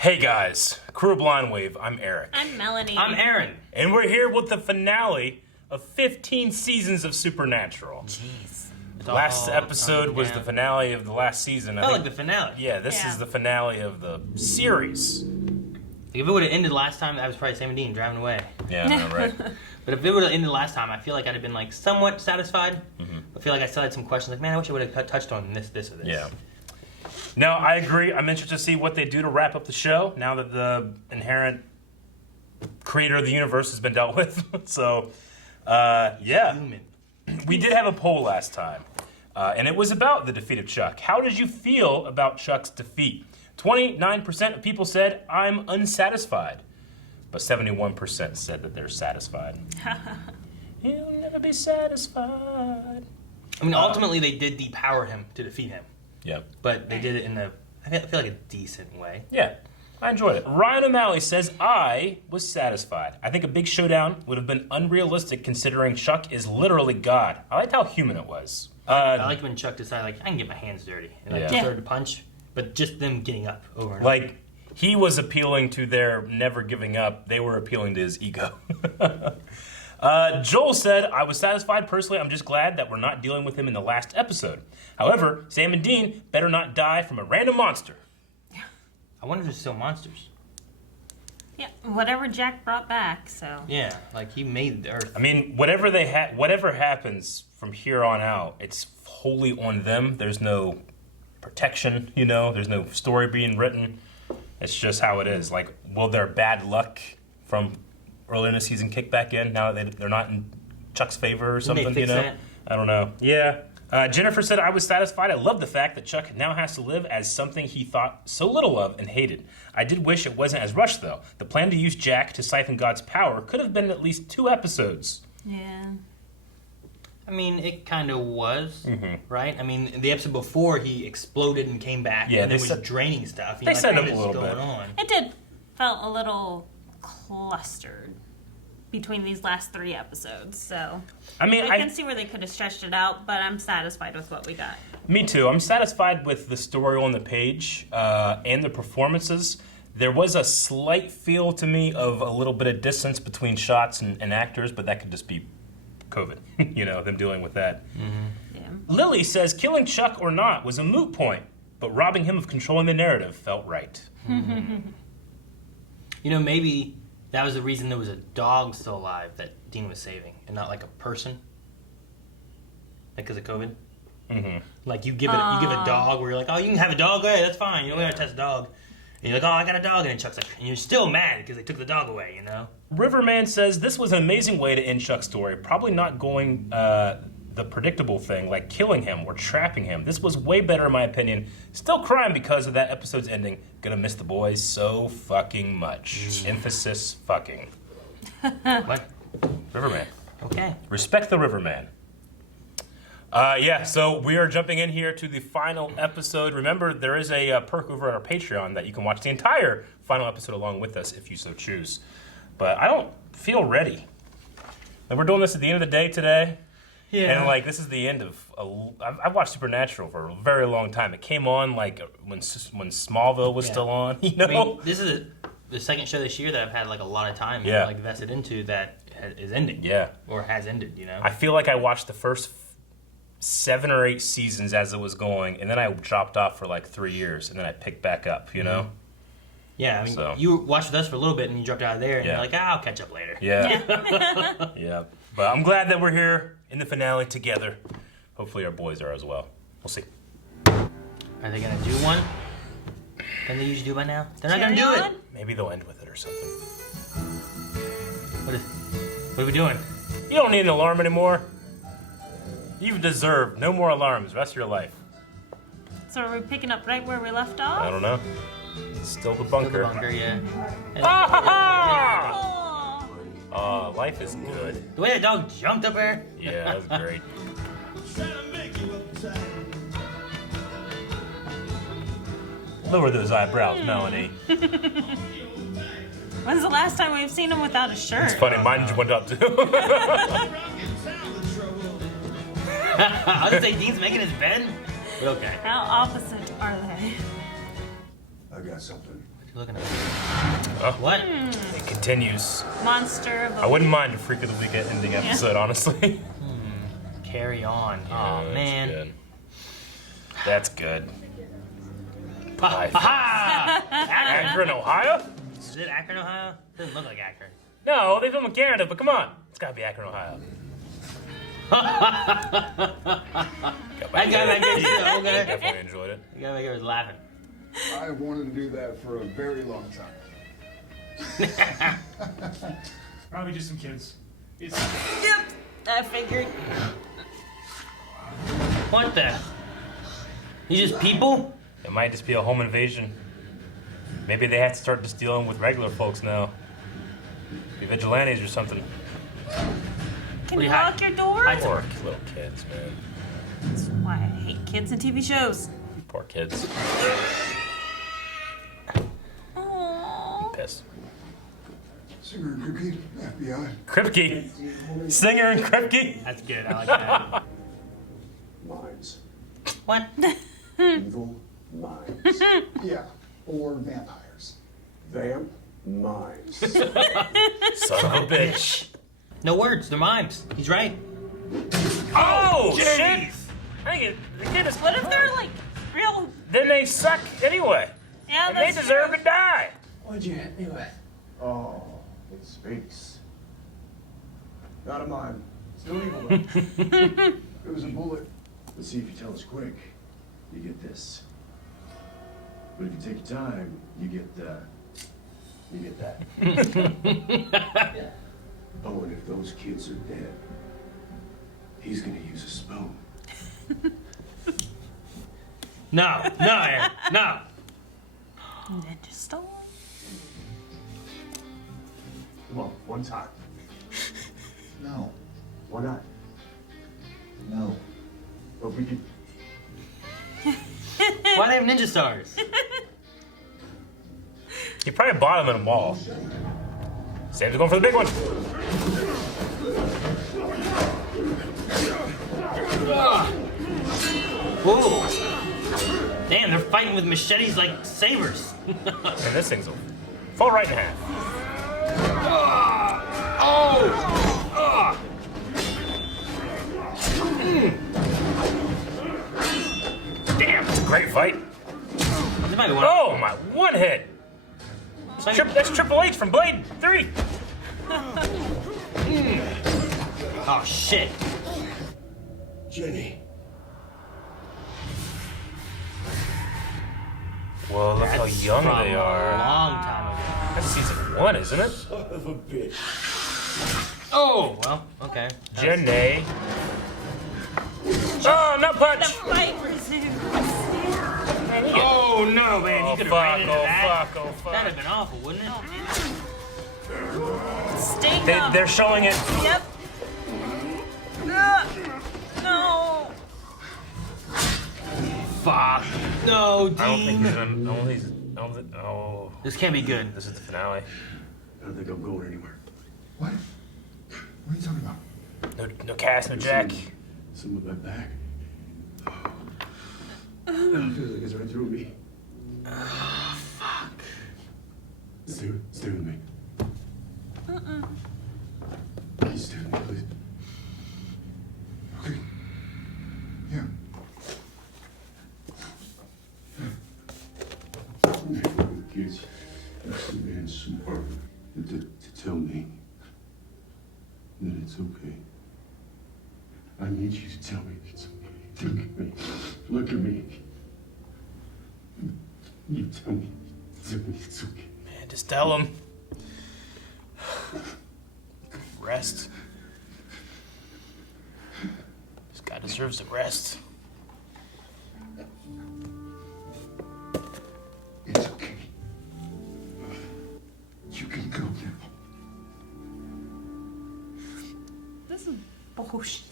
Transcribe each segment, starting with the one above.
Hey guys, Crew of Blind Wave, I'm Eric. I'm Melanie. I'm Aaron. And we're here with the finale of 15 seasons of Supernatural. Jeez. Last episode was the finale of the last season. I felt like the finale. Yeah, this is the finale of the series. If it would have ended last time, that was probably Sam and Dean driving away. Yeah, I know, right? But if it would have ended last time, I feel like I'd have been like somewhat satisfied. Mm-hmm. I feel like I still had some questions like, man, I wish I would have touched on this, or this. Yeah. No, I agree. I'm interested to see what they do to wrap up the show now that the inherent creator of the universe has been dealt with. So, yeah. Human. We did have a poll last time, and it was about the defeat of Chuck. How did you feel about Chuck's defeat? 29% of people said, I'm unsatisfied. But 71% said that they're satisfied. You'll never be satisfied. I mean, ultimately, they did depower him to defeat him. Yeah. But they did it in I feel like a decent way. Yeah, I enjoyed it. Ryan O'Malley says, I was satisfied. I think a big showdown would have been unrealistic considering Chuck is literally God. I liked how human it was. I liked when Chuck decided, like, I can get my hands dirty. And like, Yeah. started to punch, but just them getting up over and over. Like, he was appealing to their never giving up. They were appealing to his ego. Joel said, I was satisfied personally. I'm just glad that we're not dealing with him in the last episode. However, Sam and Dean better not die from a random monster. I wonder if there's still monsters. Yeah, whatever Jack brought back, so. Yeah, like he made the Earth. I mean, whatever happens from here on out, it's wholly on them. There's no protection, there's no story being written. It's just how it is. Like, will their bad luck from earlier in the season kick back in now that they're not in Chuck's favor or something, That? I don't know. Yeah. Jennifer said, I was satisfied. I love the fact that Chuck now has to live as something he thought so little of and hated. I did wish it wasn't as rushed, though. The plan to use Jack to siphon God's power could have been at least 2 episodes. Yeah. I mean, it kind of was, right? I mean, the episode before, he exploded and came back, and then was draining stuff. They set up a little bit. It did felt a little clustered between these last 3 episodes, so I can see where they could have stretched it out, but I'm satisfied with what we got. Me too. I'm satisfied with the story on the page and the performances. There was a slight feel to me of a little bit of distance between shots and actors, but that could just be COVID, them dealing with that. Mm-hmm. Yeah. Lily says, killing Chuck or not was a moot point, but robbing him of controlling the narrative felt right. Maybe that was the reason there was a dog still alive that Dean was saving, and not like a person, like because of COVID. Mm-hmm. Like you give a dog where you're like, oh, you can have a dog, hey, that's fine. You don't gotta test a dog. And you're like, oh, I got a dog, and then Chuck's like, and you're still mad because they took the dog away, Riverman says, this was an amazing way to end Chuck's story. Probably not going the predictable thing, like killing him or trapping him. This was way better in my opinion. Still crying because of that episode's ending. Gonna miss the boys so fucking much. Emphasis fucking. What? Riverman. Okay. Respect the Riverman. So we are jumping in here to the final episode. Remember, there is a perk over on our Patreon that you can watch the entire final episode along with us if you so choose. But I don't feel ready. Like, we're doing this at the end of the day today. Yeah. And, this is the end of... I've watched Supernatural for a very long time. It came on, when Smallville was still on, I mean, this is the second show this year that I've had, a lot of time vested into that is ending. Yeah. Or has ended, I feel like I watched the first 7 or 8 seasons as it was going, and then I dropped off for, 3 years, and then I picked back up, Mm-hmm. Yeah, I mean, you watched with us for a little bit, and you dropped out of there, and you're like, I'll catch up later. Yeah. Yeah. But I'm glad that we're here in the finale together. Hopefully our boys are as well. We'll see. Are they going to do one? Don't they usually do by now? They're not going to do it. Maybe they'll end with it or something. What are we doing? You don't need an alarm anymore. You've deserved no more alarms the rest of your life. So are we picking up right where we left off? I don't know. It's still the bunker. Still the bunker, yeah. Oh, life is good. The way that dog jumped up there. Yeah, that was great. Lower those eyebrows, Melanie. When's the last time we've seen him without a shirt? It's funny, mine just went up too. I was gonna say Dean's making his bed. But okay. How opposite are they? I got something. looking at? Oh. What? It continues. Monster of the I wouldn't mind a Freak of the Week ending episode, honestly. Carry on. Yeah, Oh man. That's good. Aha! Akron, Ohio? Is it Akron, Ohio? Doesn't look like Akron. No, they film in Canada, but come on. It's gotta be Akron, Ohio. That guy back there, okay. Definitely enjoyed it. The guy back there was laughing. I wanted to do that for a very long time. Probably just some kids. It's Yep, I figured. What the? You just people? It might just be a home invasion. Maybe they have to start just dealing with regular folks now. Be vigilantes or something. Can What do you you hide? lock your door? Hide Poor little kids, man. That's why I hate kids in TV shows. Poor kids. Aww. Pissed. Singer and Cookie, FBI. Kripke. Singer and Kripke. That's good. I like that. Mimes. What? Evil mimes. Yeah, or vampires. Vamp mimes. Son of a bitch. No words. They're mimes. He's right. Oh, jeez. shit! I think the kid is. What if they're like real? Then they suck anyway. Yeah, And they that's deserve true. to die. What'd you hit me with? Oh, it speaks. Not a mime. Still evil though. It was a bullet. Let's see if you tell us quick. You get this. But if you take your time, you get that. Oh, and if those kids are dead, he's gonna use a spoon. No, Aaron, no. Ninja Storm. Come on, one time. No. Why not? No. But we can. Why they have ninja stars? He probably bought them in a mall. Sam's going for the big one. Whoa. Damn, they're fighting with machetes like sabers. And this thing's will fall right in half. Damn, it's a great fight. This might be one. Oh my, one hit. That's Triple H from Blade 3. Oh shit. Jenny. Well, look how young From they a are. long time ago. That's season 1, isn't it? Son of a bitch. Oh, well, okay. Jenny. Oh, nut The punch! fight resumes. Oh no, man, Oh he could have fuck, ran into that. oh fuck. That'd have been awful, wouldn't it? Sting them. They're showing it. Yep. No. Fuck. No, I don't think Dean. he's gonna. I don't think. Oh, This can't be good. this is the finale. I don't think I'm going anywhere. What? What are you talking about? No cast, no Jack. Some of my back. It feels like it's right through me. Fuck. Stay with me. Please stay with me, please. Okay. Yeah. Kids, you man smart to tell me that it's okay. I need you to tell me it's okay. Look at me. Look at me. You tell me it's okay. Man, just tell him. Rest. This guy deserves to rest. It's okay. You can go now. This is bullshit.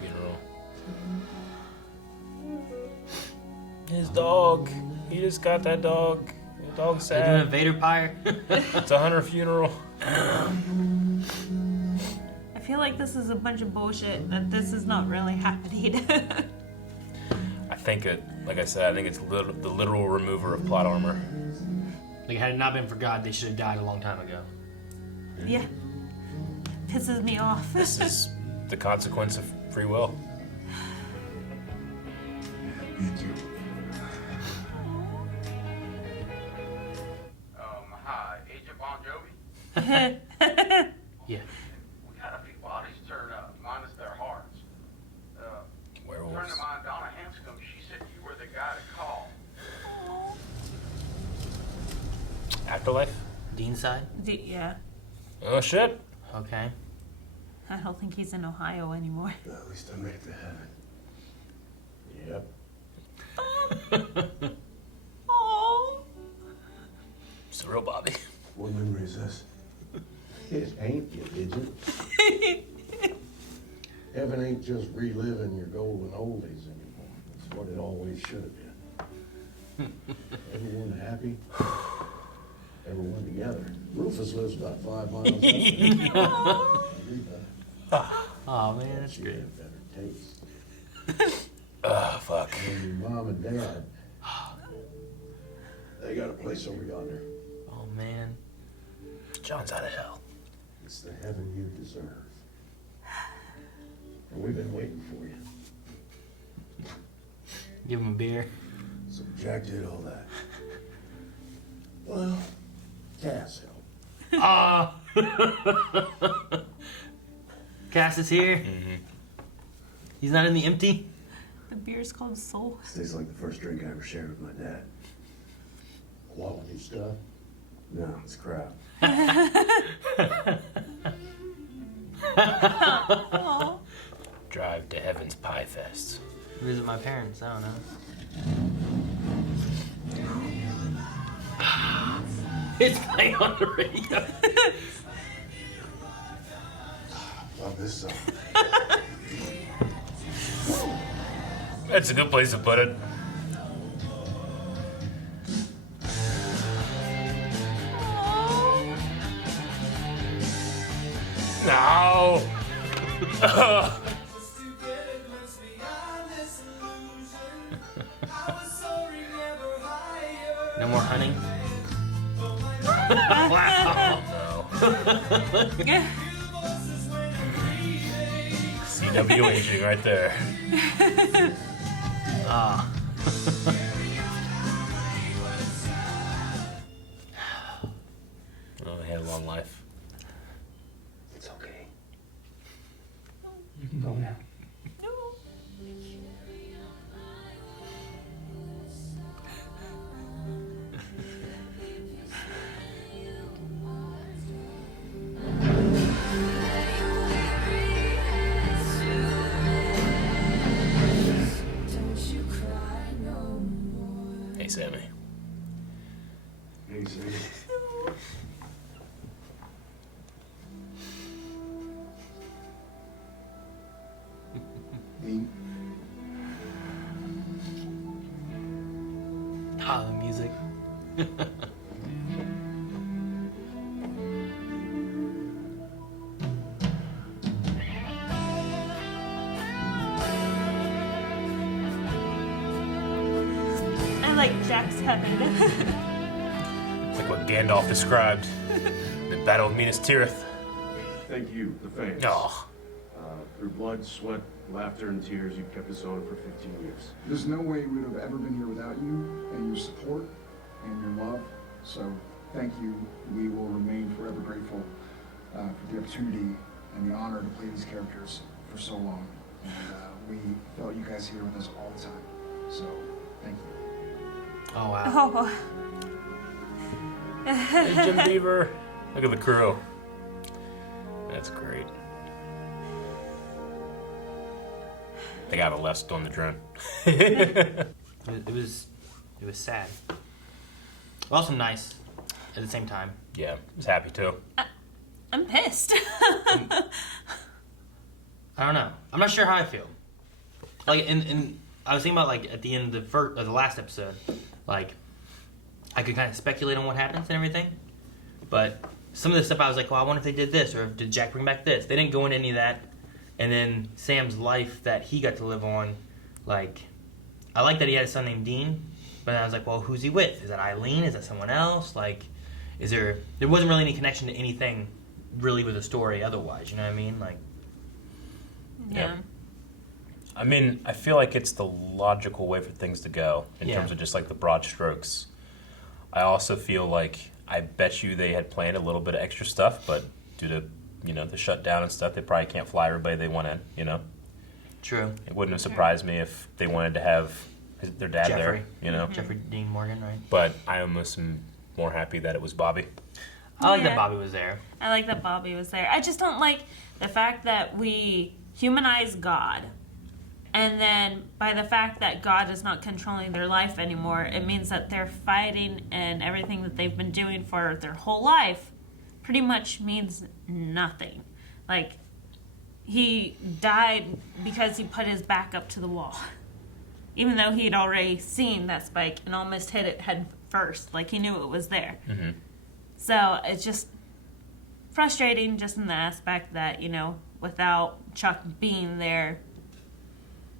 Funeral. His dog. He just got that dog. The dog's They're doing a sad. Vader pyre. It's a Hunter funeral. I feel like this is a bunch of bullshit, that this is not really happening. think like I said, I think it's the literal remover of plot armor. Like, had it not been for God, they should have died a long time ago. Yeah. Pisses me off. This is the consequence of free will. Me too. Hi, Agent Bon Jovi. Yeah. We had a few bodies turn up, minus their hearts. A friend Werewolves. of mine, Donna Hanscom, she said you were the guy to call. Afterlife? Dean's side? Yeah. Oh shit. Okay. I don't think he's in Ohio anymore. At least I made it to heaven. Yep. Oh. It's the real Bobby. What memory is this? It ain't, you idiot. Heaven ain't just reliving your golden oldies anymore. It's what it always should have been. Everyone happy. Everyone together. Rufus lives about 5 miles out. Oh man, that's She great. had better taste. Ah, fuck. And your mom and dad, they got a place over yonder. Oh man. John's out of hell. It's the heaven you deserve. And we've been waiting for you. Give him a beer. So Jack did all that. Well, Cass helped. Ah. Cass is here. Mm-hmm. He's not in the empty. The beer's called Soul. Tastes like the first drink I ever shared with my dad. Quality stuff. No, it's crap. Oh. Drive to Heaven's Pie Fest. Visit my parents. I don't know. It's playing on the radio. Love this song. That's a good place to put it. No. No more hunting. Wow. No. CW aging right there. Ah. Oh, he had a long life. It's okay. You can go now. Hey, Sammy. Hey, Sammy. Dean, Ah, the music. I like Jack's heaven. It's like what Gandalf described. The Battle of Minas Tirith. Thank you, the fans. Oh. Through blood, sweat, laughter, and tears, you've kept us on for 15 years. There's no way we would have ever been here without you and your support and your love. So thank you. We will remain forever grateful for the opportunity and the honor to play these characters for so long. And we felt you guys here with us all the time. So thank you. Oh wow. Oh. Hey, Jim Beaver. Look at the crew. That's great. They got a left on the drone. It was sad. Also nice at the same time. Yeah, I was happy too. I'm pissed. I don't know. I'm not sure how I feel. Like, and I was thinking about like at the end of the last episode, like I could kind of speculate on what happens and everything, but some of the stuff I was like, well, I wonder if they did this or if did Jack bring back this. They didn't go into any of that. And then Sam's life that he got to live on, like I like that he had a son named Dean, but I was like, well, who's he with? Is that Eileen? Is that someone else? Like, there wasn't really any connection to anything really with the story otherwise, you know what I mean? Like, Yeah. I mean, I feel like it's the logical way for things to go in terms of just like the broad strokes. I also feel like I bet you they had planned a little bit of extra stuff, but due to, the shutdown and stuff, they probably can't fly everybody they want in, True. It wouldn't have surprised me if they wanted to have their dad Jeffrey. there, Jeffrey Dean Morgan, right? But I almost am more happy that it was Bobby. I like that Bobby was there. I like that Bobby was there. I just don't like the fact that we humanize God. And then by the fact that God is not controlling their life anymore, it means that they're fighting and everything that they've been doing for their whole life pretty much means nothing. Like, he died because he put his back up to the wall. Even though he'd already seen that spike and almost hit it head first. Like, he knew it was there. Mm-hmm. So it's just frustrating just in the aspect that, without Chuck being there,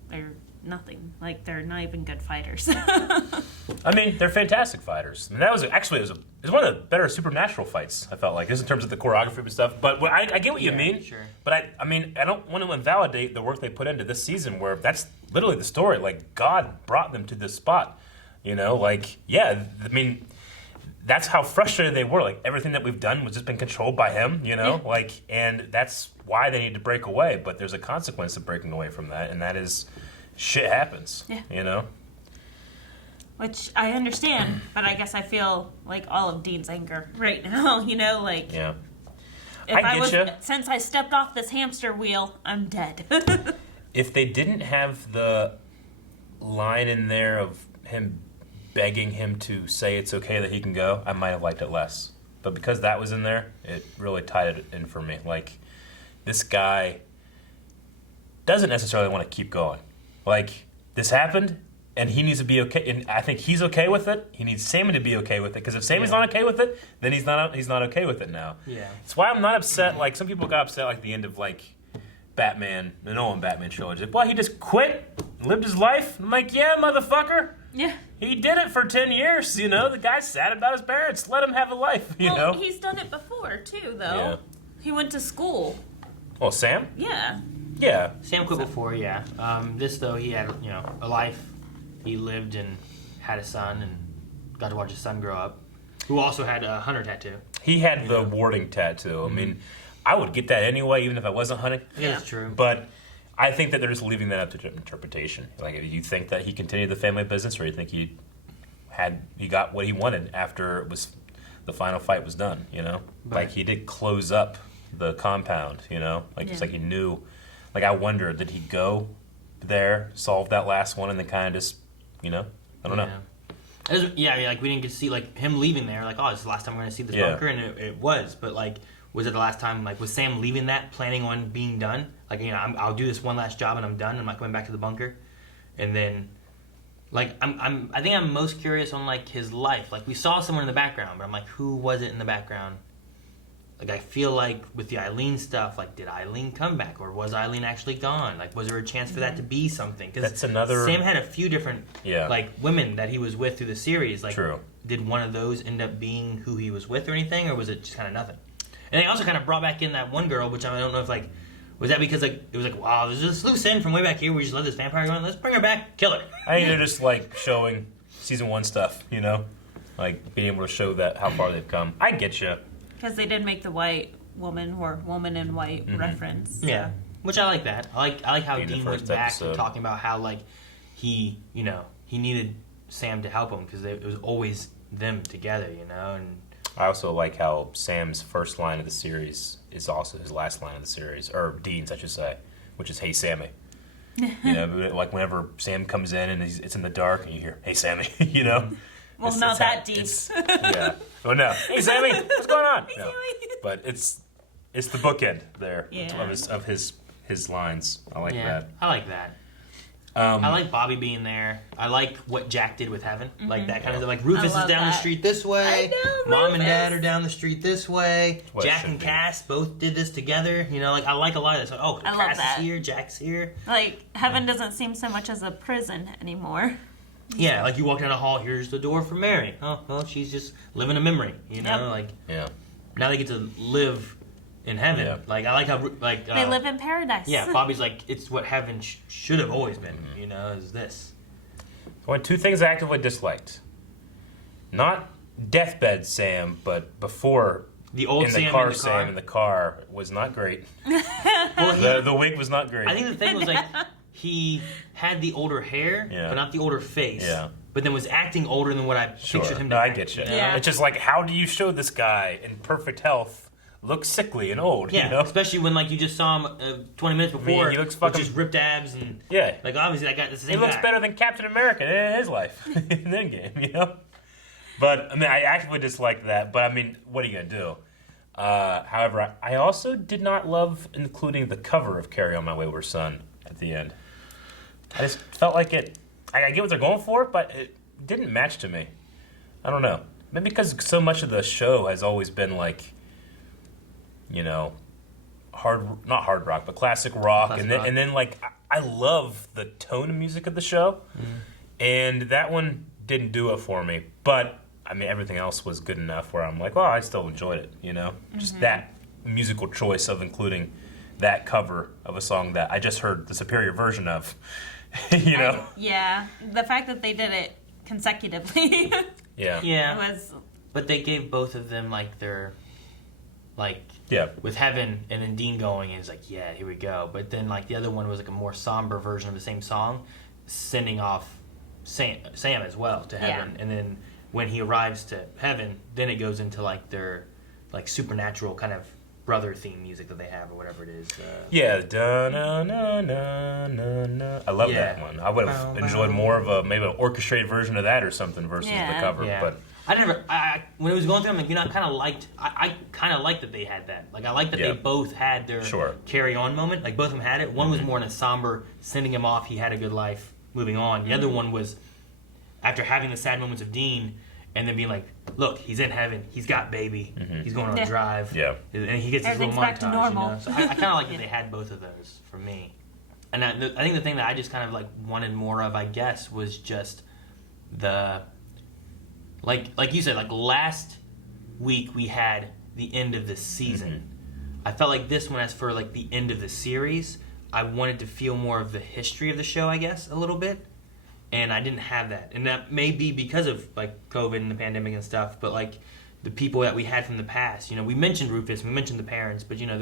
they're nothing. Like, they're not even good fighters. I mean, they're fantastic fighters. I mean, that was actually it was one of the better supernatural fights, I felt like, just in terms of the choreography and stuff. But I get what you mean. Sure. But I mean, I don't want to invalidate the work they put into this season, where that's literally the story. Like, God brought them to this spot. I mean, that's how frustrated they were. Like, everything that we've done was just been controlled by him, and that's why they need to break away. But there's a consequence of breaking away from that, and that is shit happens, Which I understand, but I guess I feel like all of Dean's anger right now, Yeah. Since I stepped off this hamster wheel, I'm dead. If they didn't have the line in there of him begging him to say it's okay that he can go, I might have liked it less. But because that was in there, it really tied it in for me. Like, this guy doesn't necessarily want to keep going. Like, this happened, and he needs to be okay. And I think he's okay with it. He needs Sammy to be okay with it. Because if Sammy's not okay with it, then he's not okay with it now. Yeah. That's why I'm not upset. Like, some people got upset like the end of Batman, the Nolan Batman trilogy. Well, he just quit, lived his life. I'm like, yeah, motherfucker. Yeah. He did it for 10 years, The guy's sad about his parents. Let him have a life, Well, he's done it before, too, though. Yeah. He went to school. Oh, Sam? Yeah. Yeah. Sam quit before, yeah. This, though, he had, a life. He lived and had a son and got to watch his son grow up, who also had a hunter tattoo. He had the warding tattoo. Mm-hmm. I mean, I would get that anyway, even if I wasn't hunting. Yeah, that's true. But I think that they're just leaving that up to interpretation. Like, you think that he continued the family business, or you think he got what he wanted after the final fight was done, Right. Like, he did close up the compound, Just like he knew. Like, I wonder, did he go there, solve that last one, and then kind of just, I don't know. Like, we didn't get to see, like, him leaving there, like, oh, this is the last time we're going to see this bunker, and it was, but, like, was it the last time, like, was Sam leaving that, planning on being done? Like, I'll do this one last job and I'm done, I'm not coming back to the bunker. And then, like, I think I'm most curious on, like, his life. Like, we saw someone in the background, but I'm like, who was it in the background? Like, I feel like with the Eileen stuff, like, did Eileen come back, or was Eileen actually gone? Like, was there a chance for that to be something? Because Sam had a few different, like, women that he was with through the series. Like, True. Did one of those end up being who he was with or anything, or was it just kind of nothing? And they also kind of brought back in that one girl, which I don't know if, like, was that because, like, it was like, wow, there's this loose end from way back here, we just let this vampire go, let's bring her back, kill her. I think they're just, like, showing season 1 stuff, Like, being able to show that how far they've come. I get you. Because they did make the white woman or woman in white reference. So. Yeah, which I like that. I like how In the Dean went first back episode. to talking about how, like, he needed Sam to help him because it was always them together, And I also like how Sam's first line of the series is also his last line of the series, or Dean's, I should say, which is "Hey Sammy." Like, whenever Sam comes in and it's in the dark and you hear "Hey Sammy," Well, It's not that deep. Yeah. Oh no. Hey Sammy, what's going on? Hey, No. Sammy. But it's the bookend there Yeah. of his lines. I like that. I like that. I like Bobby being there. I like what Jack did with Heaven. Like, that kind of, like, Rufus is love down the that. street this way. I know, Mom and Rufus. Dad are down the street this way. What it Jack should and be. Cass both did this together. Like, I like a lot of this. Like, oh, I love Cass that. is here, Jack's here. Like, heaven doesn't seem so much as a prison anymore. Yeah, like you walk down a hall, here's the door for Mary. Oh, well, she's just living a memory, you know? Yep. Like, Yeah. now they get to live in heaven. Yeah. Like, I like how, like... They live in paradise. Yeah, Bobby's like, it's what heaven should have always been, you know, is this. Well, 2 things I actively disliked. Not deathbed Sam, but before The old in the Sam car in the car. Sam in the car was not great. Well, The wig was not great. I think the thing was like he had the older hair, Yeah. but not the older face. Yeah. But then was acting older than what I pictured him to No, I act, get you. know? Yeah. It's just like, how do you show this guy in perfect health look sickly and old? Yeah, You know? especially when like you just saw him 20 minutes before. he looks with fucking- just ripped abs and Yeah. like obviously that guy. That's the same He looks guy. better than Captain America in his life in that game, you know? But, I mean, I actively disliked that. But, I mean, what are you going to do? However, I also did not love including the cover of Carry On My Wayward Son at the end. I just felt like it... I get what they're going for, but it didn't match to me. I don't know. Maybe because so much of the show has always been like, you know, not hard rock, but classic rock. Classic and then, rock. and then like, I love the tone of music of the show. And that one didn't do it for me. But, I mean, everything else was good enough where I'm like, well, I still enjoyed it, you know? Just that musical choice of including that cover of a song that I just heard the superior version of, you know? Yeah, the fact that they did it consecutively Yeah. Yeah, was. but they gave both of them like their like Yeah. with Heaven and then Dean going and it's like yeah here we go. But then like the other one was like a more somber version of the same song, sending off Sam as well to heaven, and then when he arrives to heaven, then it goes into like their like supernatural kind of brother theme music that they have or whatever it is. Yeah, da na na na na na. I love Yeah. that one. I would have enjoyed more of a maybe an orchestrated version of that or something versus Yeah. the cover. Yeah. But I when it was going through, I'm like, you know, I kind of liked. I kind of liked that they had that. Like, I like that Yeah. they both had their Sure. carry on moment. Like, both of them had it. One was more in a somber, sending him off. He had a good life, moving on. The other one was after having the sad moments of Dean, and then being like, look, he's in heaven. He's got baby. He's going on a Yeah. drive. Yeah. And he gets his little Everything's montage. back to normal. You know? So I kind of like that they had both of those for me. And I think the thing that I just kind of like wanted more of, I guess, was just the like you said, like last week we had the end of the season. I felt like this one, as for like the end of the series, I wanted to feel more of the history of the show, I guess, a little bit. And I didn't have that. And that may be because of like COVID and the pandemic and stuff, but like the people that we had from the past. You know, we mentioned Rufus, we mentioned the parents, but you know,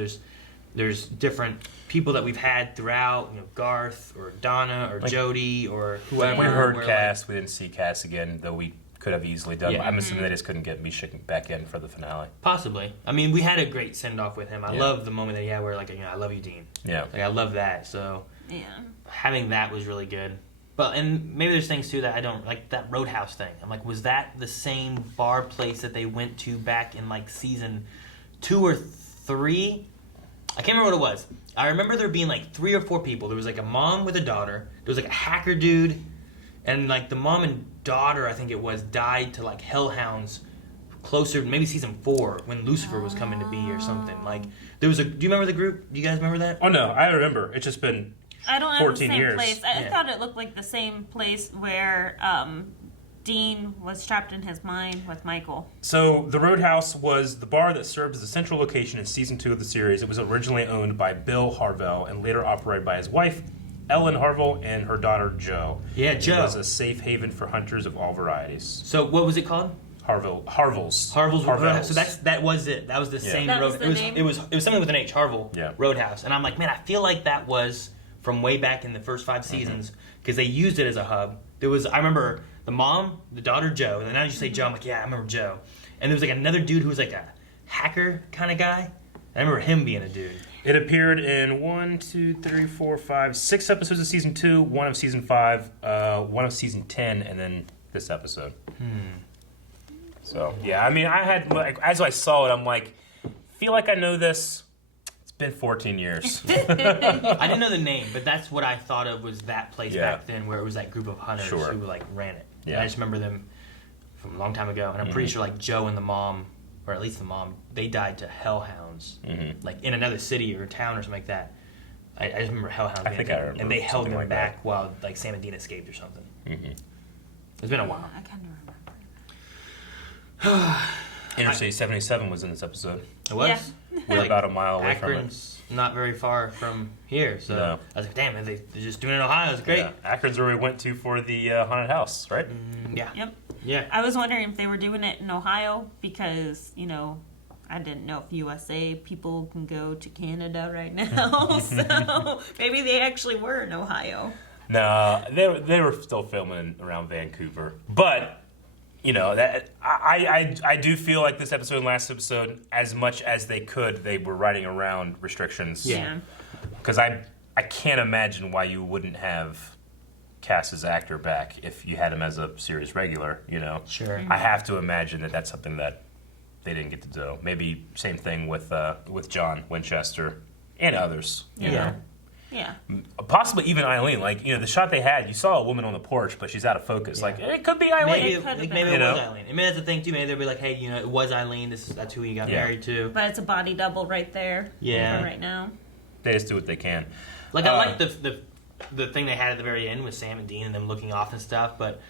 there's different people that we've had throughout, you know, Garth or Donna or Like- Jody or whoever. we heard where, Cass. We didn't see Cass again, though we could have easily done. Yeah. I'm assuming they just couldn't get Mishik back in for the finale. Possibly. I mean, we had a great send off with him. I Yeah. love the moment that he had where like, you know, I love you, Dean. Yeah. Like I love that. So Yeah. having that was really good. But and maybe there's things too that I don't like, that Roadhouse thing. I'm like, was that the same bar place that they went to back in like season 2 or 3? I can't remember what it was. I remember there being like 3 or 4 people. There was like a mom with a daughter. There was like a hacker dude, and like the mom and daughter, I think it was, died to like hellhounds closer, maybe season 4 when Lucifer was coming to be or something. Like there was a. Do you remember the group? Do you guys remember that? Oh no, I remember. It's just been I don't know the 14 same years. place. I Yeah. thought it looked like the same place where Dean was trapped in his mind with Michael. So the Roadhouse was the bar that served as a central location in season 2 of the series. It was originally owned by Bill Harvell and later operated by his wife, Ellen Harvell, and her daughter, Jo. Yeah, Jo. It was a safe haven for hunters of all varieties. So what was it called? Harvell's. Harville's Harvell's. Roadhouse. So that was it. That was the Yeah. same That road. was the it was name? it was something with an H. Harville Yeah. Roadhouse. And I'm like, man, I feel like that was from way back in the first 5 seasons because they used it as a hub. There was, I remember the mom, the daughter Jo, and then now you say Jo, I'm like, yeah, I remember Jo. And there was like another dude who was like a hacker kind of guy. I remember him being a dude. It appeared in 6 episodes of season 2, 1 of season 5, 1 of season 10, and then this episode. So yeah, I mean, I had like, as I saw it, I'm like, feel like I know this. It's been 14 years. I didn't know the name, but that's what I thought of was that place Yeah. back then where it was that group of hunters Sure. who like ran it. And Yeah. I just remember them from a long time ago. And I'm pretty sure like Jo and the mom, or at least the mom, they died to hellhounds. Like in another city or town or something like that. I just remember hellhounds. I being think a I thing. remember And they held something them like back while like Sam and Dean escaped or something. It's been a while. I kind of remember. Interstate 77 was in this episode. It was. Yeah. We're about a mile away from it. Akron's not very far from here, so No. I was like, damn, they're just doing it in Ohio. It's great. Yeah. Akron's where we went to for the haunted house, right? Yeah. Yep. Yeah. I was wondering if they were doing it in Ohio because, I didn't know if USA people can go to Canada right now. So maybe they actually were in Ohio. No, they were still filming around Vancouver, but that I do feel like this episode and last episode, as much as they could, they were riding around restrictions. Yeah. Because I can't imagine why you wouldn't have Cass's actor back if you had him as a series regular. Sure. I have to imagine that that's something that they didn't get to do. Maybe same thing with John Winchester and others. You know. Yeah. Possibly even Eileen. Like, the shot they had, you saw a woman on the porch, but she's out of focus. Yeah. Like, it could be Eileen. Maybe, It could've been. maybe You it know? was Eileen. And maybe that's the thing too. Maybe they'll be like, hey, it was Eileen. That's who you got married to. But it's a body double right there. Yeah. For right now. They just do what they can. Like I like the thing they had at the very end with Sam and Dean and them looking off and stuff. But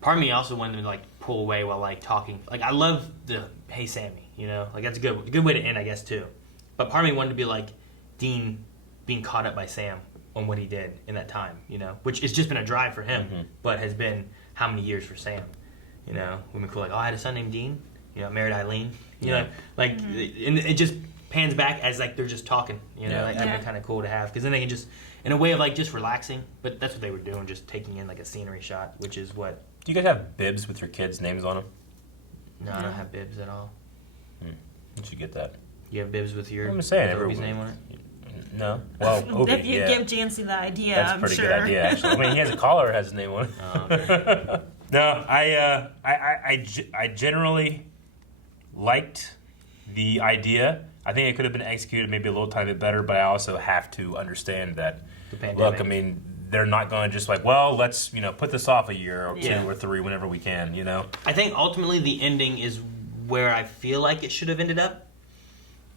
part of me also wanted to like pull away while like talking. Like I love the hey Sammy, like that's a good way to end, I guess too. But part of me wanted to be like Dean being caught up by Sam on what he did in that time, which has just been a drive for him, but has been how many years for Sam, women cool like, oh, I had a son named Dean, married Eileen, Yeah. like, and it just pans back as like they're just talking, like that'd Yeah. be kind of cool to have, because then they can just, in a way of like just relaxing, but that's what they were doing, just taking in like a scenery shot, which is what. Do you guys have bibs with your kids' names on them? No, I don't have bibs at all. You should get that. You have bibs with your I'm just saying, with Obi's everyone- name on it? No. Well, Obi, If you yeah. give Jancy the idea, That's a I'm pretty sure. good idea, actually. I mean, he has a collar that has his name on it. Oh, okay. No, I generally liked the idea. I think it could have been executed maybe a little tiny bit better, but I also have to understand that, The pandemic. look, I mean, they're not going to just like, well, let's, put this off a year or Yeah. 2 or 3 whenever we can, I think ultimately the ending is where I feel like it should have ended up.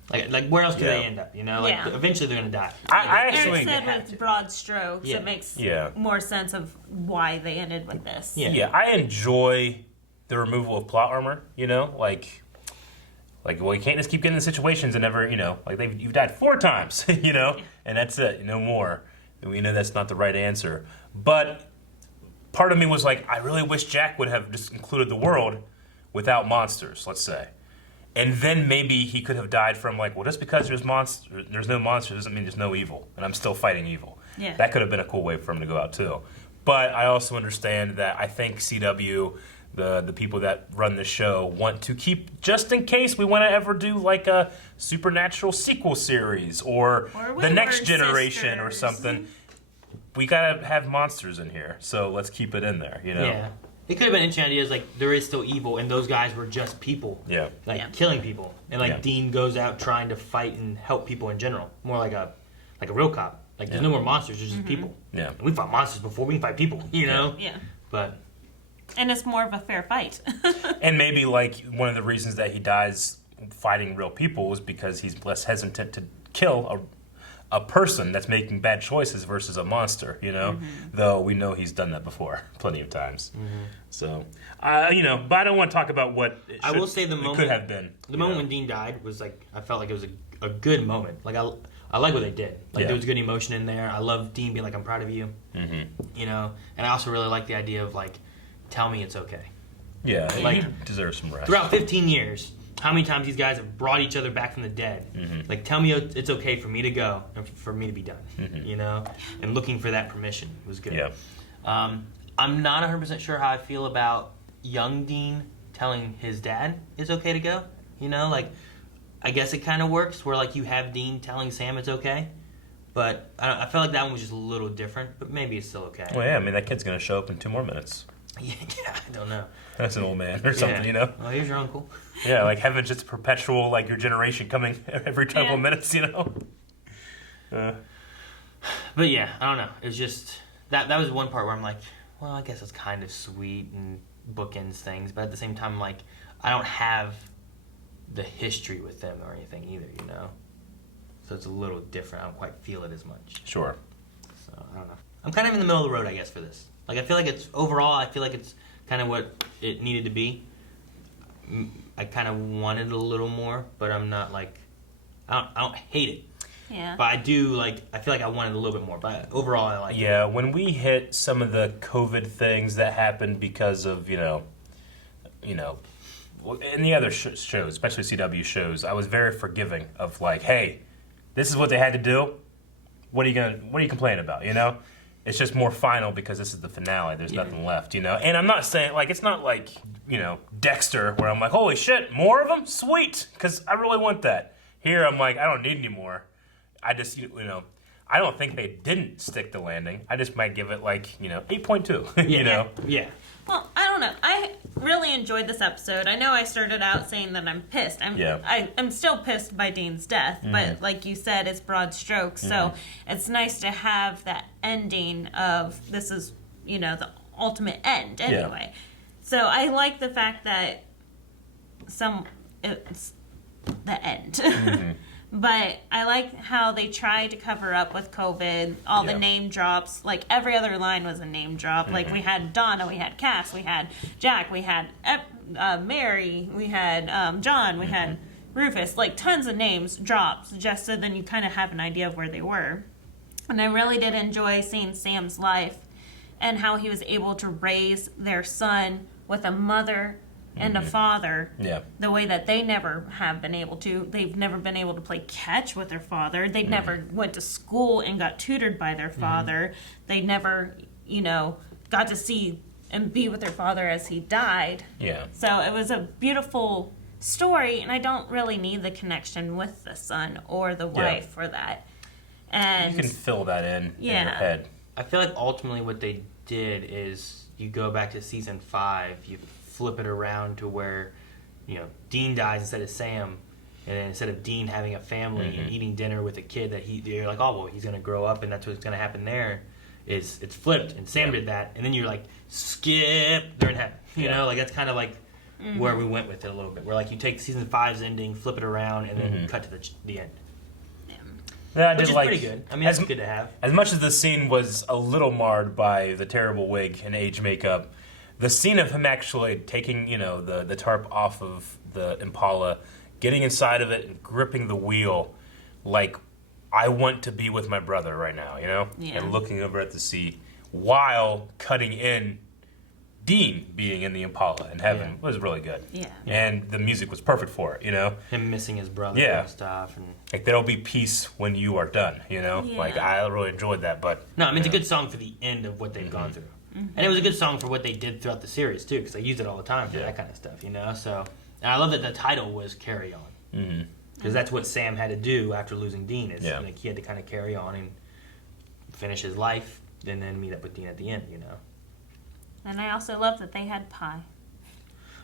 Like where else could they Yeah. end up? Yeah. Eventually they're gonna die. I Eric actually... said have with to. broad strokes, Yeah. it makes Yeah. more sense of why they ended with this. Yeah. Yeah, I enjoy the removal of plot armor, like, well, you can't just keep getting in situations and never, like you've died 4 times, and that's it, no more. And we know that's not the right answer. But part of me was like, I really wish Jack would have just included the world without monsters, let's say. And then maybe he could have died from like, well, just because there's no monsters doesn't mean there's no evil, and I'm still fighting evil. Yeah. That could have been a cool way for him to go out too. But I also understand that I think CW, the people that run the show, want to keep, just in case we want to ever do like a supernatural sequel series or the Wayward next generation or Sisters. something. We gotta have monsters in here, so let's keep it in there. Yeah. It could have been interesting ideas like there is still evil and those guys were just people. Yeah. Like Yeah. killing people. And like Yeah. Dean goes out trying to fight and help people in general. More like a real cop. Like there's Yeah. no more monsters, there's just people. Yeah. And we fought monsters before, we can fight people, Yeah. But And it's more of a fair fight. And maybe like one of the reasons that he dies fighting real people is because he's less hesitant to kill a person that's making bad choices versus a monster, Though we know he's done that before plenty of times. So, but I don't want to talk about what I will say the it moment could have been. The moment when Dean died was like I felt like it was a good moment. Like I like what they did. Like Yeah. there was good emotion in there. I love Dean being like I'm proud of you. And I also really like the idea of like tell me it's okay. Yeah, Like- he deserves some rest. Throughout 15 years, how many times these guys have brought each other back from the dead? Like tell me it's okay for me to go and for me to be done. And looking for that permission was good. Yeah. I'm not 100% sure how I feel about young Dean telling his dad it's okay to go. Like, I guess it kind of works where, like, you have Dean telling Sam it's okay. But I felt like that one was just a little different, but maybe it's still okay. Well, yeah, I mean, that kid's going to show up in 2 more minutes. Yeah, I don't know. That's an old man or something, Well, here's your uncle. Yeah, like heaven's just a perpetual, like your generation coming every couple of minutes, But yeah, I don't know. It was just, that was one part where I'm like, well, I guess it's kind of sweet and bookends things, but at the same time, like, I don't have the history with them or anything either, So it's a little different. I don't quite feel it as much. Sure. So I don't know. I'm kind of in the middle of the road, I guess, for this. Like I feel like it's overall, I feel like it's kind of what it needed to be. I kind of wanted a little more, but I'm not like, I don't hate it. Yeah. But I do I feel like I wanted a little bit more. But overall, I like it. Yeah, when we hit some of the COVID things that happened because of, in the other shows, especially CW shows, I was very forgiving of like, hey, this is what they had to do. What are you complaining about, It's just more final because this is the finale. There's nothing left, And I'm not saying, it's not like, Dexter, where I'm like, holy shit, more of them? Sweet, because I really want that. Here, I'm like, I don't need any more. I just, I don't think they didn't stick the landing. I just might give it 8.2, Yeah. Well, I don't know. I really enjoyed this episode. I know I started out saying that I'm pissed. I'm still pissed by Dean's death, but like you said, it's broad strokes. So it's nice to have that ending of this is, the ultimate end anyway. So I like the fact that it's the end. But I like how they tried to cover up with COVID, all the name drops. Like, every other line was a name drop. Like, we had Donna, we had Cass, we had Jack, we had Mary, we had John, we had Rufus. Like, tons of names drops, just so then you kind of have an idea of where they were. And I really did enjoy seeing Sam's life and how he was able to raise their son with a mother and a father, the way that they never have been able to. They've never been able to play catch with their father. They never went to school and got tutored by their father. They never, got to see and be with their father as he died. Yeah. So it was a beautiful story, and I don't really need the connection with the son or the wife for that. And you can fill that in your head. I feel like ultimately what they did is you go back to season 5, you flip it around to where, Dean dies instead of Sam, and then instead of Dean having a family and eating dinner with a kid that you're like, oh, well, he's going to grow up and that's what's going to happen there, it's flipped, and Sam did that, and then you're like, skip, they're in heaven. That's kind of like where we went with it a little bit, where you take season 5's ending, flip it around, and then cut to the end. Yeah, Which is pretty good. I mean, it's good to have. As much as the scene was a little marred by the terrible wig and age makeup, the scene of him actually taking, the tarp off of the Impala, getting inside of it and gripping the wheel, I want to be with my brother right now, and looking over at the sea while cutting in Dean being in the Impala in heaven was really good. Yeah. And the music was perfect for it, Him missing his brother and stuff. And there'll be peace when you are done, Yeah. I really enjoyed that, but... No, I mean, it's a good song for the end of what they've gone through. And it was a good song for what they did throughout the series, too, because they used it all the time for that kind of stuff, So, and I love that the title was Carry On. Because that's what Sam had to do after losing Dean. He had to kind of carry on and finish his life, and then meet up with Dean at the end, And I also love that they had pie.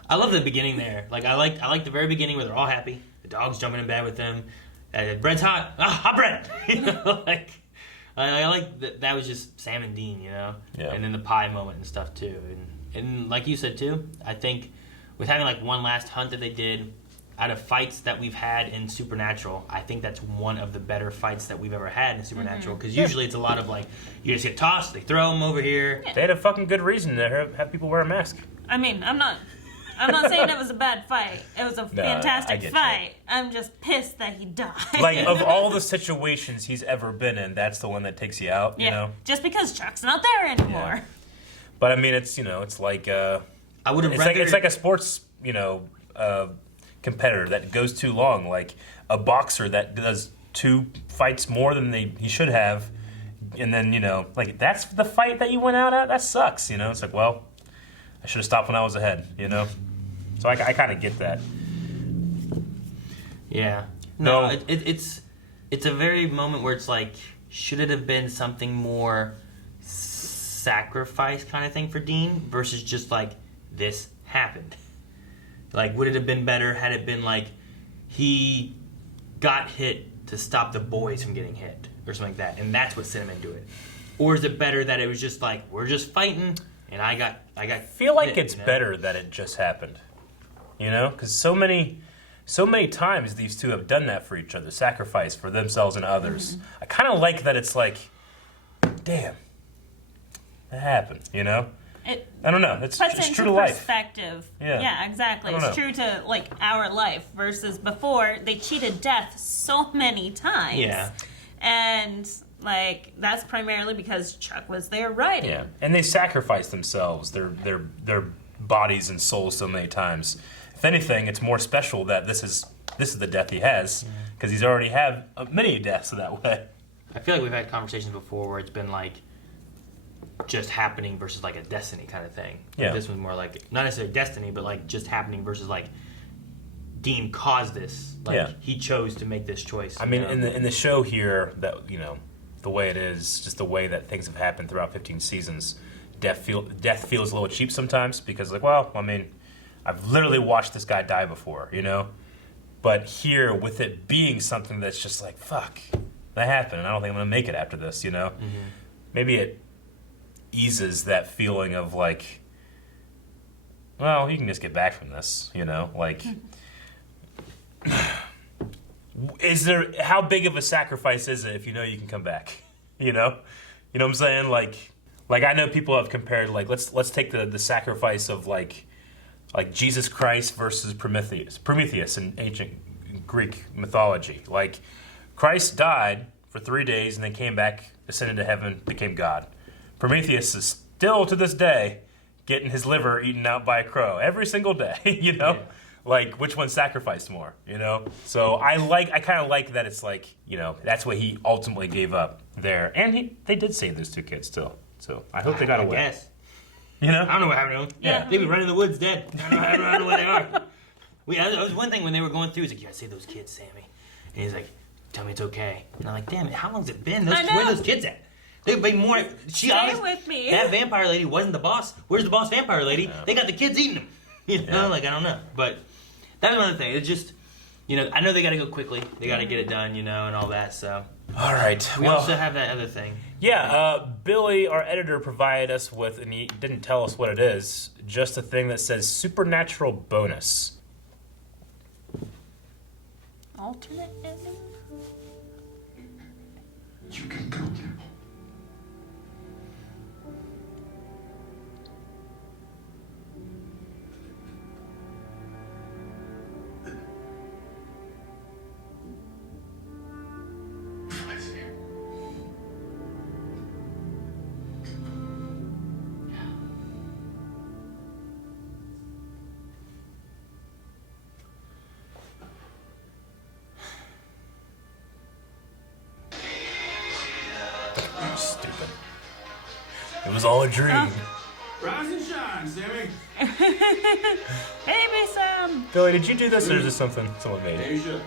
I love the beginning there. I like the very beginning where they're all happy. The dog's jumping in bed with them. Bread's hot. Hot bread. I like that was just Sam and Dean, Yeah. And then the pie moment and stuff too. And like you said too, I think with having one last hunt that they did, out of fights that we've had in Supernatural, I think that's one of the better fights that we've ever had in Supernatural. Because usually it's a lot of you just get tossed, they throw them over here. They had a fucking good reason to have people wear a mask. I mean, I'm not saying it was a bad fight. It was a fantastic fight. I'm just pissed that he died. Of all the situations he's ever been in, that's the one that takes you out, Just because Chuck's not there anymore. Yeah. But I mean, it's, it's like... I would have it's like a sports, competitor that goes too long. Like a boxer that does 2 fights more than he should have. And then, that's the fight that you went out at? That sucks, It's like, well... I should have stopped when I was ahead, So I kind of get that. Yeah. No, it's a very moment where it's should it have been something more sacrifice kind of thing for Dean versus just this happened? Would it have been better had it been he got hit to stop the boys from getting hit or something like that, and that's what sent him into it? Or is it better that it was just we're just fighting? And I feel like it's better that it just happened, because so many times these two have done that for each other, sacrifice for themselves and others. I kind of like that it's damn, that happened, it I don't know. It's puts true into to life. perspective. Yeah. Exactly. I don't It's know. true to like our life versus before they cheated death so many times. Yeah. And like that's primarily because Chuck was there writing. Yeah, and they sacrifice themselves, their bodies and souls so many times. If anything, it's more special that this is the death he has because he's already had many deaths that way. I feel like we've had conversations before where it's been like just happening versus like a destiny kind of thing. Yeah. This one's more like not necessarily destiny, but like just happening versus like Dean caused this. Like Yeah. he chose to make this choice. I mean, you know? in the show here, that the way it is, just the way that things have happened throughout 15 seasons, death feels a little cheap sometimes because like, well, I mean, I've literally watched this guy die before, But here, with it being something that's just like, fuck, that happened, and I don't think I'm gonna make it after this, Maybe it eases that feeling of like, well, you can just get back from this, like. How big of a sacrifice is it if you know you can come back? You know what I'm saying? Like I know people have compared like let's take the sacrifice of like Jesus Christ versus Prometheus in ancient Greek mythology. Like Christ died for 3 days and then came back, ascended to heaven, became God. Prometheus is still to this day getting his liver eaten out by a crow every single day, Yeah. Like, which one sacrificed more, So I kind of like that it's like, that's what he ultimately gave up there. And they did save those 2 kids still. So I hope they got away. Guess. You know? I don't know what happened to them. Yeah. They'd be running in the woods dead. I don't know where they are. That was one thing when they were going through. He's like, you gotta save those kids, Sammy. And he's like, tell me it's okay. And I'm like, damn it, how long's it been? I know. Where are those kids at? They'd be more. Stay with me. That vampire lady wasn't the boss. Where's the boss vampire lady? Yeah. They got the kids eating them. Like, I don't know. But that was another thing. It's just, I know they got to go quickly. They got to get it done, and all that. So All right. we also have that other thing. Yeah, Billy, our editor, provided us with, and he didn't tell us what it is, just a thing that says supernatural bonus. Alternate ending? You can go now. Stupid. It was all a dream. Rise and shine, Sammy. Baby Sam! Billy, did you do this, or is this something someone made? Asia.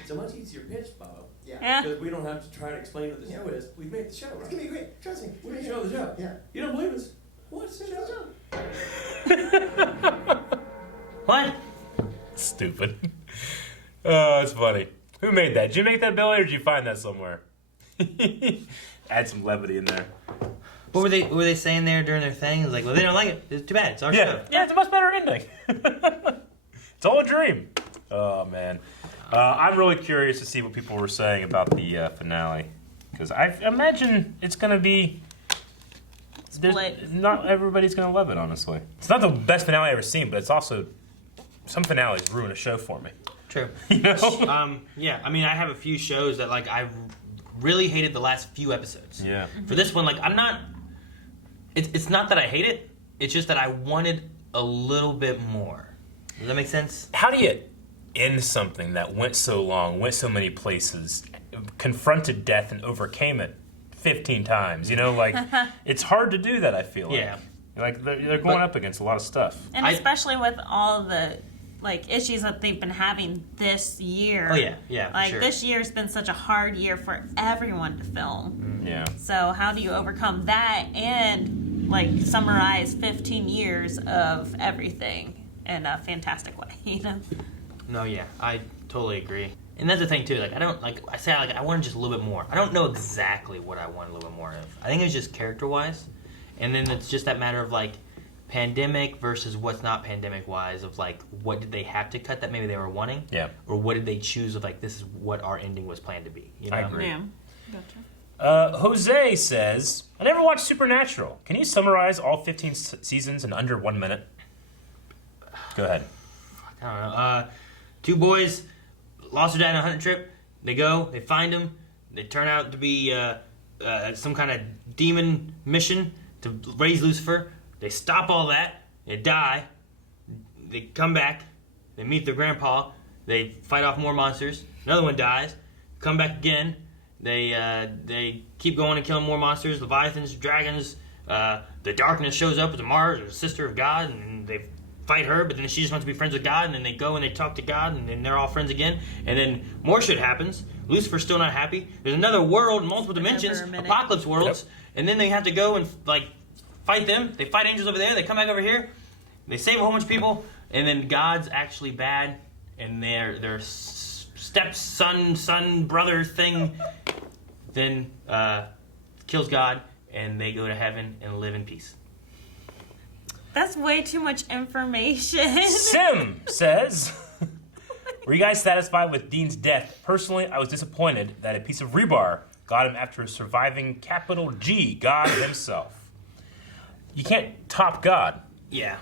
It's a much easier pitch, Bob. Yeah. Because we don't have to try to explain what the show is. We've made the show, right? It's gonna be great. Trust me. We can show the show. Yeah. You don't believe us? What's the show? What? Stupid. Oh, it's funny. Who made that? Did you make that, Billy, or did you find that somewhere? Add some levity in there. What were they saying there during their thing? It was like, well, they don't like it. It's too bad. It's our show. Yeah, it's a much better ending. It's all a dream. Oh, man. I'm really curious to see what people were saying about the finale. Because I imagine it's going to be... Split. Not everybody's going to love it, honestly. It's not the best finale I've ever seen, but it's also... Some finales ruin a show for me. True. Yeah, I mean, I have a few shows that, like, I really hated the last few episodes. Yeah. For this one, like, I'm not... It's not that I hate it. It's just that I wanted a little bit more. Does that make sense? How do you end something that went so long, went so many places, confronted death and overcame it 15 times? It's hard to do that, I feel like. Yeah. Like, they're going up against a lot of stuff. And especially with all the issues that they've been having this year. Oh, yeah, for sure. This year's been such a hard year for everyone to film. Yeah. So how do you overcome that and summarize 15 years of everything in a fantastic way, No, yeah, I totally agree. And that's the thing too. Like, I don't I wanted just a little bit more. I don't know exactly what I want a little bit more of. I think it's just character-wise, and then it's just that matter of pandemic versus what's not pandemic-wise. Of what did they have to cut that maybe they were wanting? Yeah. Or what did they choose of this is what our ending was planned to be? I agree. Yeah. Gotcha. Jose says, I never watched Supernatural. Can you summarize all 15 seasons in under 1 minute? Go ahead. I don't know. Two boys lost their dad on a hunting trip. They go, they find him. They turn out to be some kind of demon mission to raise Lucifer. They stop all that. They die. They come back. They meet their grandpa. They fight off more monsters. Another one dies. Come back again. They keep going and killing more monsters. Leviathans, dragons. The darkness shows up as a Mars, or a sister of God, and they fight her, but then she just wants to be friends with God, and then they go and they talk to God, and then they're all friends again, and then more shit happens. Lucifer's still not happy. There's another world, multiple dimensions, apocalypse worlds, and then they have to go and fight them. They fight angels over there. They come back over here. They save a whole bunch of people, and then God's actually bad, and their stepson, son, brother thing, then kills God, and they go to heaven and live in peace. That's way too much information. Sim says, were you guys satisfied with Dean's death? Personally, I was disappointed that a piece of rebar got him after surviving capital G, God himself. You can't top God. Yeah.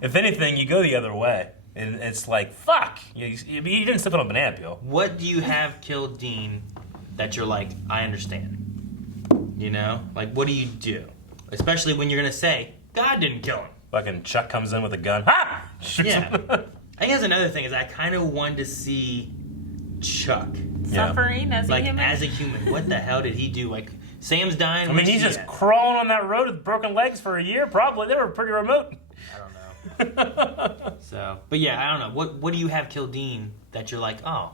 If anything, you go the other way. And it's like, fuck! You didn't slip on a banana peel. What do you have killed Dean that you're like, I understand? You know? Like, what do you do? Especially when you're going to say, God didn't kill him. Fucking Chuck comes in with a gun. Ha! Shoots Yeah. him. I think that's another thing, is I kind of wanted to see Chuck. Suffering as a Like, human. as a human. What the hell did he do? Like, Sam's dying. I mean, he's just crawling on that road with broken legs for a year. Probably. They were pretty remote. I don't know. So, but yeah, I don't know. What do you have killed Dean that you're like, oh,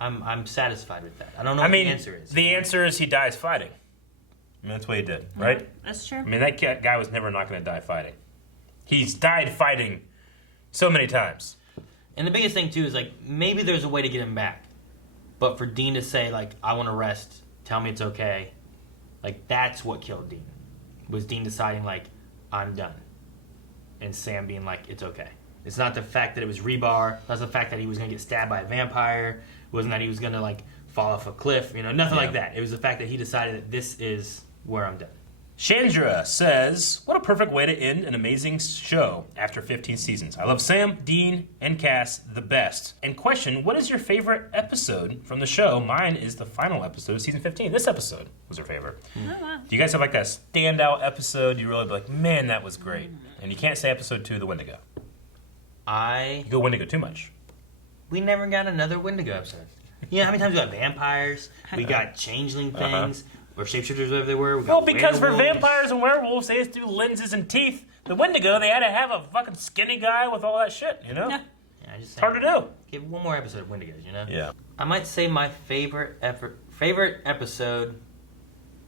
I'm satisfied with that? I don't know what the answer is. The answer is he dies fighting. I mean, that's what he did, right? That's true. I mean, that guy was never not going to die fighting. He's died fighting so many times. And the biggest thing, too, is, like, maybe there's a way to get him back. But for Dean to say, like, I want to rest, tell me it's okay, like, that's what killed Dean. Was Dean deciding, like, I'm done. And Sam being like, it's okay. It's not the fact that it was rebar. That's the fact that he was going to get stabbed by a vampire. It wasn't that he was going to, like, fall off a cliff. You know, nothing like that. It was the fact that he decided that this is where I'm done. Chandra says, what a perfect way to end an amazing show after 15 seasons. I love Sam, Dean, and Cass the best. And question, what is your favorite episode from the show? Mine is the final episode of season 15. This episode was her favorite. Oh, wow. Do you guys have like that standout episode you really be like, man, that was great? And you can't say episode 2, the Wendigo. You go Wendigo too much. We never got another Wendigo episode. You know how many times we got vampires? We got changeling things. Or shapeshifters, whatever they were. Well, because for vampires and werewolves, they just do lenses and teeth. The Wendigo, they had to have a fucking skinny guy with all that shit, you know? Yeah. It's hard to do. Give one more episode of Wendigos, you know? Yeah. I might say my favorite episode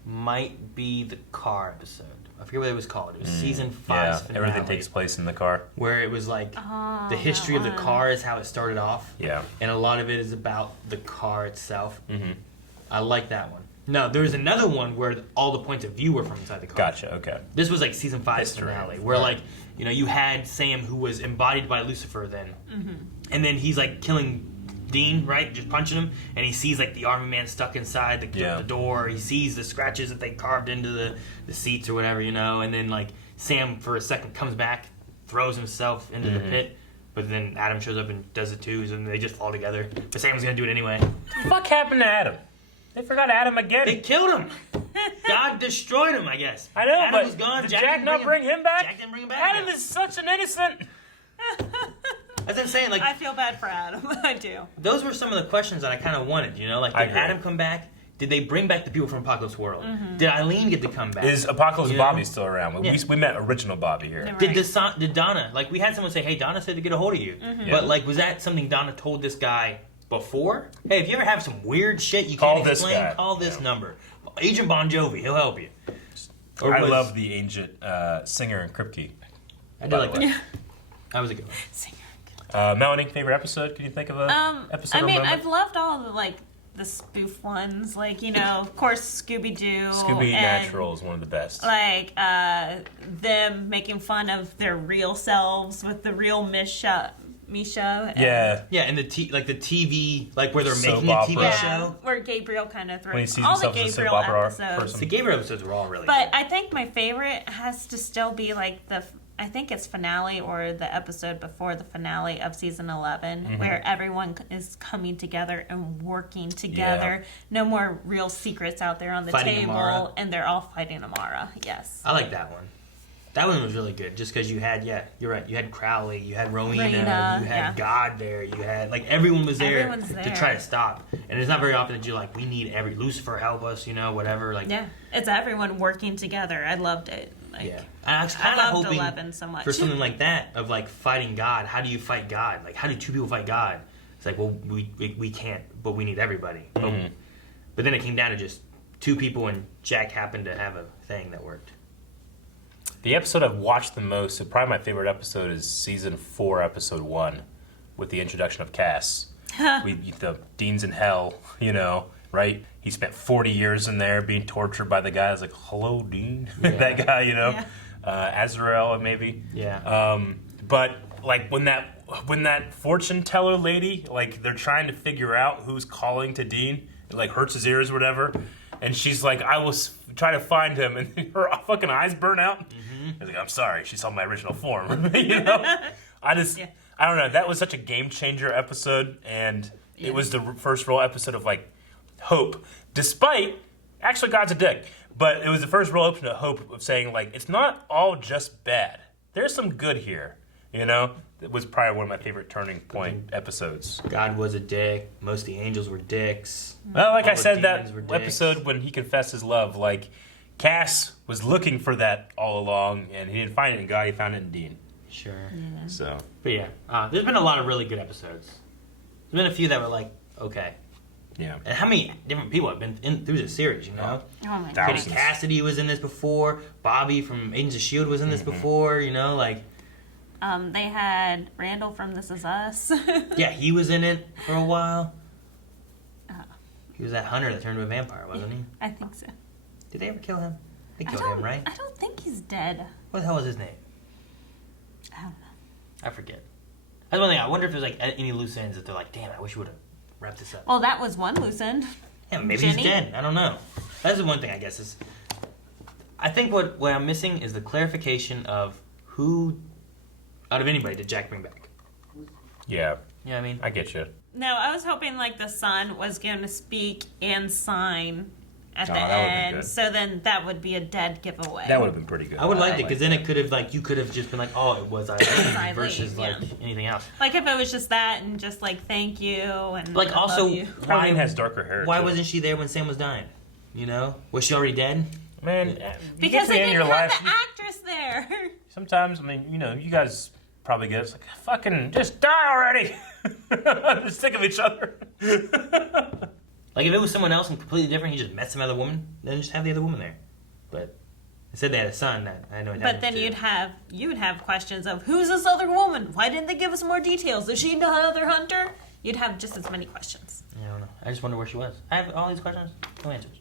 might be the car episode. I forget what it was called. It was season 5's finale. Everything takes place in the car. Where it was like the history of the car is how it started off. Yeah. And a lot of it is about the car itself. Mm-hmm. I like that one. No, there was another one where all the points of view were from inside the car. Gotcha, okay. This was like season 5's finale, where like, you know, you had Sam who was embodied by Lucifer then. Mm-hmm. And then he's like killing Dean, right? Just punching him. And he sees like the army man stuck inside the door. He sees the scratches that they carved into the seats or whatever, you know. And then like Sam for a second comes back, throws himself into the pit. But then Adam shows up and does it too, and they just fall together. But Sam was going to do it anyway. What the fuck happened to Adam? They forgot Adam again. They killed him. God destroyed him, I guess. I know, Adam but was gone. did Jack Jack didn't not bring him back? Jack didn't bring him back. Adam is such an innocent. That's what I'm saying. Like, I feel bad for Adam. I do. those were some of the questions that I kind of wanted, you know? Like, did Adam come back? Did they bring back the people from Apocalypse World? Mm-hmm. Did Eileen get to come back? Is Apocalypse You know? Bobby still around? Yeah. We met original Bobby here. Right. Did Donna, like, we had someone say, hey, Donna said to get a hold of you. Mm-hmm. But, like, was that something Donna told this guy before? Hey, if you ever have some weird shit you Call can't this explain, guy. call this number. Agent Bon Jovi, he'll help you. I love the ancient singer and Kripke. I did like that. That was a good one. Singer. Melanie, favorite episode? Can you think of a episode? I or mean, moment? I've loved all the the spoof ones, like, you know, of course, Scooby-Doo. Scooby and, Natural is one of the best. Like, them making fun of their real selves with the real Misha. Yeah. Yeah, and the TV, like where they're Soap making a TV opera. show. Where Gabriel kind of When he throws sees all the himself as a soap Gabriel opera episodes. person. The Gabriel episodes were all really But good. I think my favorite has to still be like I think it's finale or the episode before the finale of season 11, where everyone is coming together and working together. No more real secrets out there on the Fighting table, Amara. and they're all fighting Amara. Yes. I like that one. That one was really good, just because you had, you're right, you had Crowley, you had Rowena, Rowena, you had yeah. God there, you had, like, everyone was there, Everyone's to there. try to stop. And it's not very often that you're like, we need Lucifer, help us, whatever. Like, Yeah, it's everyone working together. I loved it. Like, yeah. And I was I kind of loved hoping 11 so much. for something like that, of, like, fighting God. How do you fight God? Like, how do two people fight God? It's like, well, we can't, but we need everybody. But then it came down to just two people, and Jack happened to have a thing that worked. The episode I've watched the most, so probably my favorite episode is season 4, episode 1, with the introduction of Cass. The Dean's in hell, right? He spent 40 years in there being tortured by the guy. I was like, hello, Dean. Yeah. That guy, Yeah. Azrael, maybe. Yeah. But like when that fortune teller lady, like they're trying to figure out who's calling to Dean, it like hurts his ears or whatever, and she's like, I will try to find him, and her fucking eyes burn out. I was like, I'm sorry, she saw my original form. I don't know. That was such a game changer episode, and it was the first real episode of like hope, despite actually God's a dick, but it was the first real episode of hope of saying like it's not all just bad. There's some good here. It was probably one of my favorite turning point episodes. God was a dick. Most of the angels were dicks. Well, like All I the said, that demons were dicks. episode when he confessed his love, like Cass was looking for that all along, and he didn't find it in God. He found it in Dean. Sure. So But yeah, there's been a lot of really good episodes. There's been a few that were like, okay. yeah, And how many different people have been through this series, Oh my Thousands. Katie Cassidy was in this before. Bobby from Agents of S.H.I.E.L.D. was in this before, like... They had Randall from This Is Us. Yeah, he was in it for a while. Oh. He was that hunter that turned into a vampire, wasn't he? I think so. Did they ever kill him? They I killed don't, him, right? I don't think he's dead. What the hell was his name? I don't know. I forget. That's one thing. I wonder if there's like any loose ends that they're like, damn, I wish we would have wrapped this up. Well, that was one loose end. Yeah, maybe Jenny? he's dead. I don't know. That's the one thing I guess is. I think what I'm missing is the clarification of who, out of anybody, did Jack bring back. yeah, You know what I mean? I get you. No, I was hoping like the son was going to speak and sign at Oh, the that would've been end. good. So then that would be a dead giveaway. That would have been pretty good. I would like I it because then it could have you could have just been like, oh, it was Eileen Eileen, versus like yeah. anything else. Like if it was just that and just like thank you and Like I also, love you. Eileen has darker hair. Why too. wasn't she there when Sam was dying? Was she already dead? Man, Because they they in didn't your have life. the actress there. Sometimes, you guys probably get it. It's like, fucking just die already. I'm sick of each other. Like if it was someone else and completely different, he just met some other woman, then just have the other woman there. But instead they had a son that I had no idea. But then you would have questions of who's this other woman? Why didn't they give us more details? Is she another hunter? You'd have just as many questions. I don't know. I just wonder where she was. I have all these questions, no answers.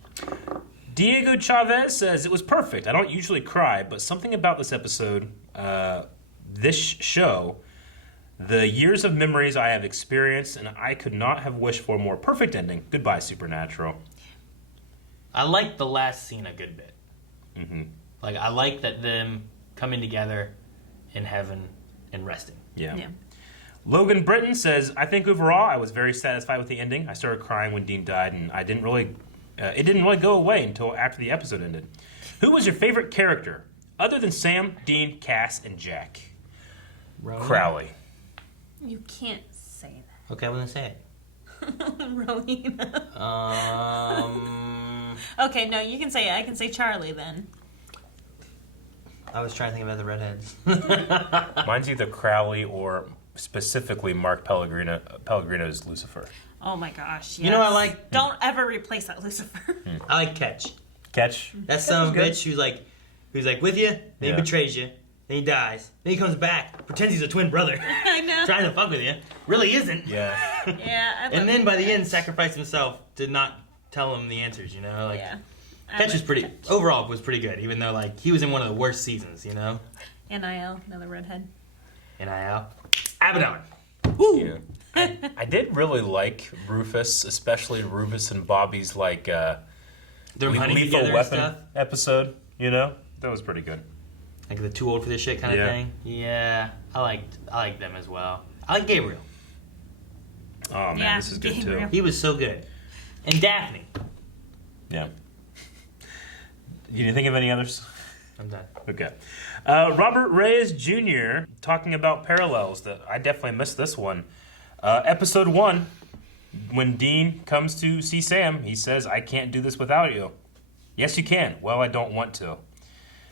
Diego Chavez says, it was perfect. I don't usually cry, but something about this episode, this show, the years of memories I have experienced, and I could not have wished for a more perfect ending. Goodbye, Supernatural. I liked the last scene a good bit. Mm-hmm. Like I like that them coming together in heaven and resting. Yeah. Logan Britton says, I think overall I was very satisfied with the ending. I started crying when Dean died, and it didn't really go away until after the episode ended. Who was your favorite character, other than Sam, Dean, Cass, and Jack? Rowan? Crowley. You can't say Okay, I wasn't say it. that. Rowena. I Okay, no, you can say it. I can say Charlie then. was trying to think about the redheads. Mine's either Crowley or specifically Mark Pellegrino's Lucifer. Oh my gosh. Yes. You know what I like? Don't ever replace that Lucifer. I like Ketch. Catch? That son of a bitch who's like with you, then Yeah. he betrays you, then he dies, then he comes back, pretends he's a twin brother, I know. trying to fuck with you, really isn't. Yeah. Yeah. And then by the end, sacrificed himself to not tell him the answers. Yeah. Ketch was pretty. Overall, was pretty good, even though he was in one of the worst seasons. NIL, another redhead. NIL, Abaddon. Yeah. I did really like Rufus, especially Rufus and Bobby's like They're hunting lethal together weapon and stuff. episode. You know, that was pretty good. Like the too old for this shit kind of Yeah. thing. Yeah, I liked them as well. I like Gabriel. Oh man, Yeah, this is good Gabriel. too. He was so good. And Daphne. Yeah. You didn't think of any others? I'm done. Okay. Robert Reyes Jr. talking about parallels. That I definitely missed this one. Episode 1, when Dean comes to see Sam, he says, "I can't do this without you." "Yes, you can." "Well, I don't want to."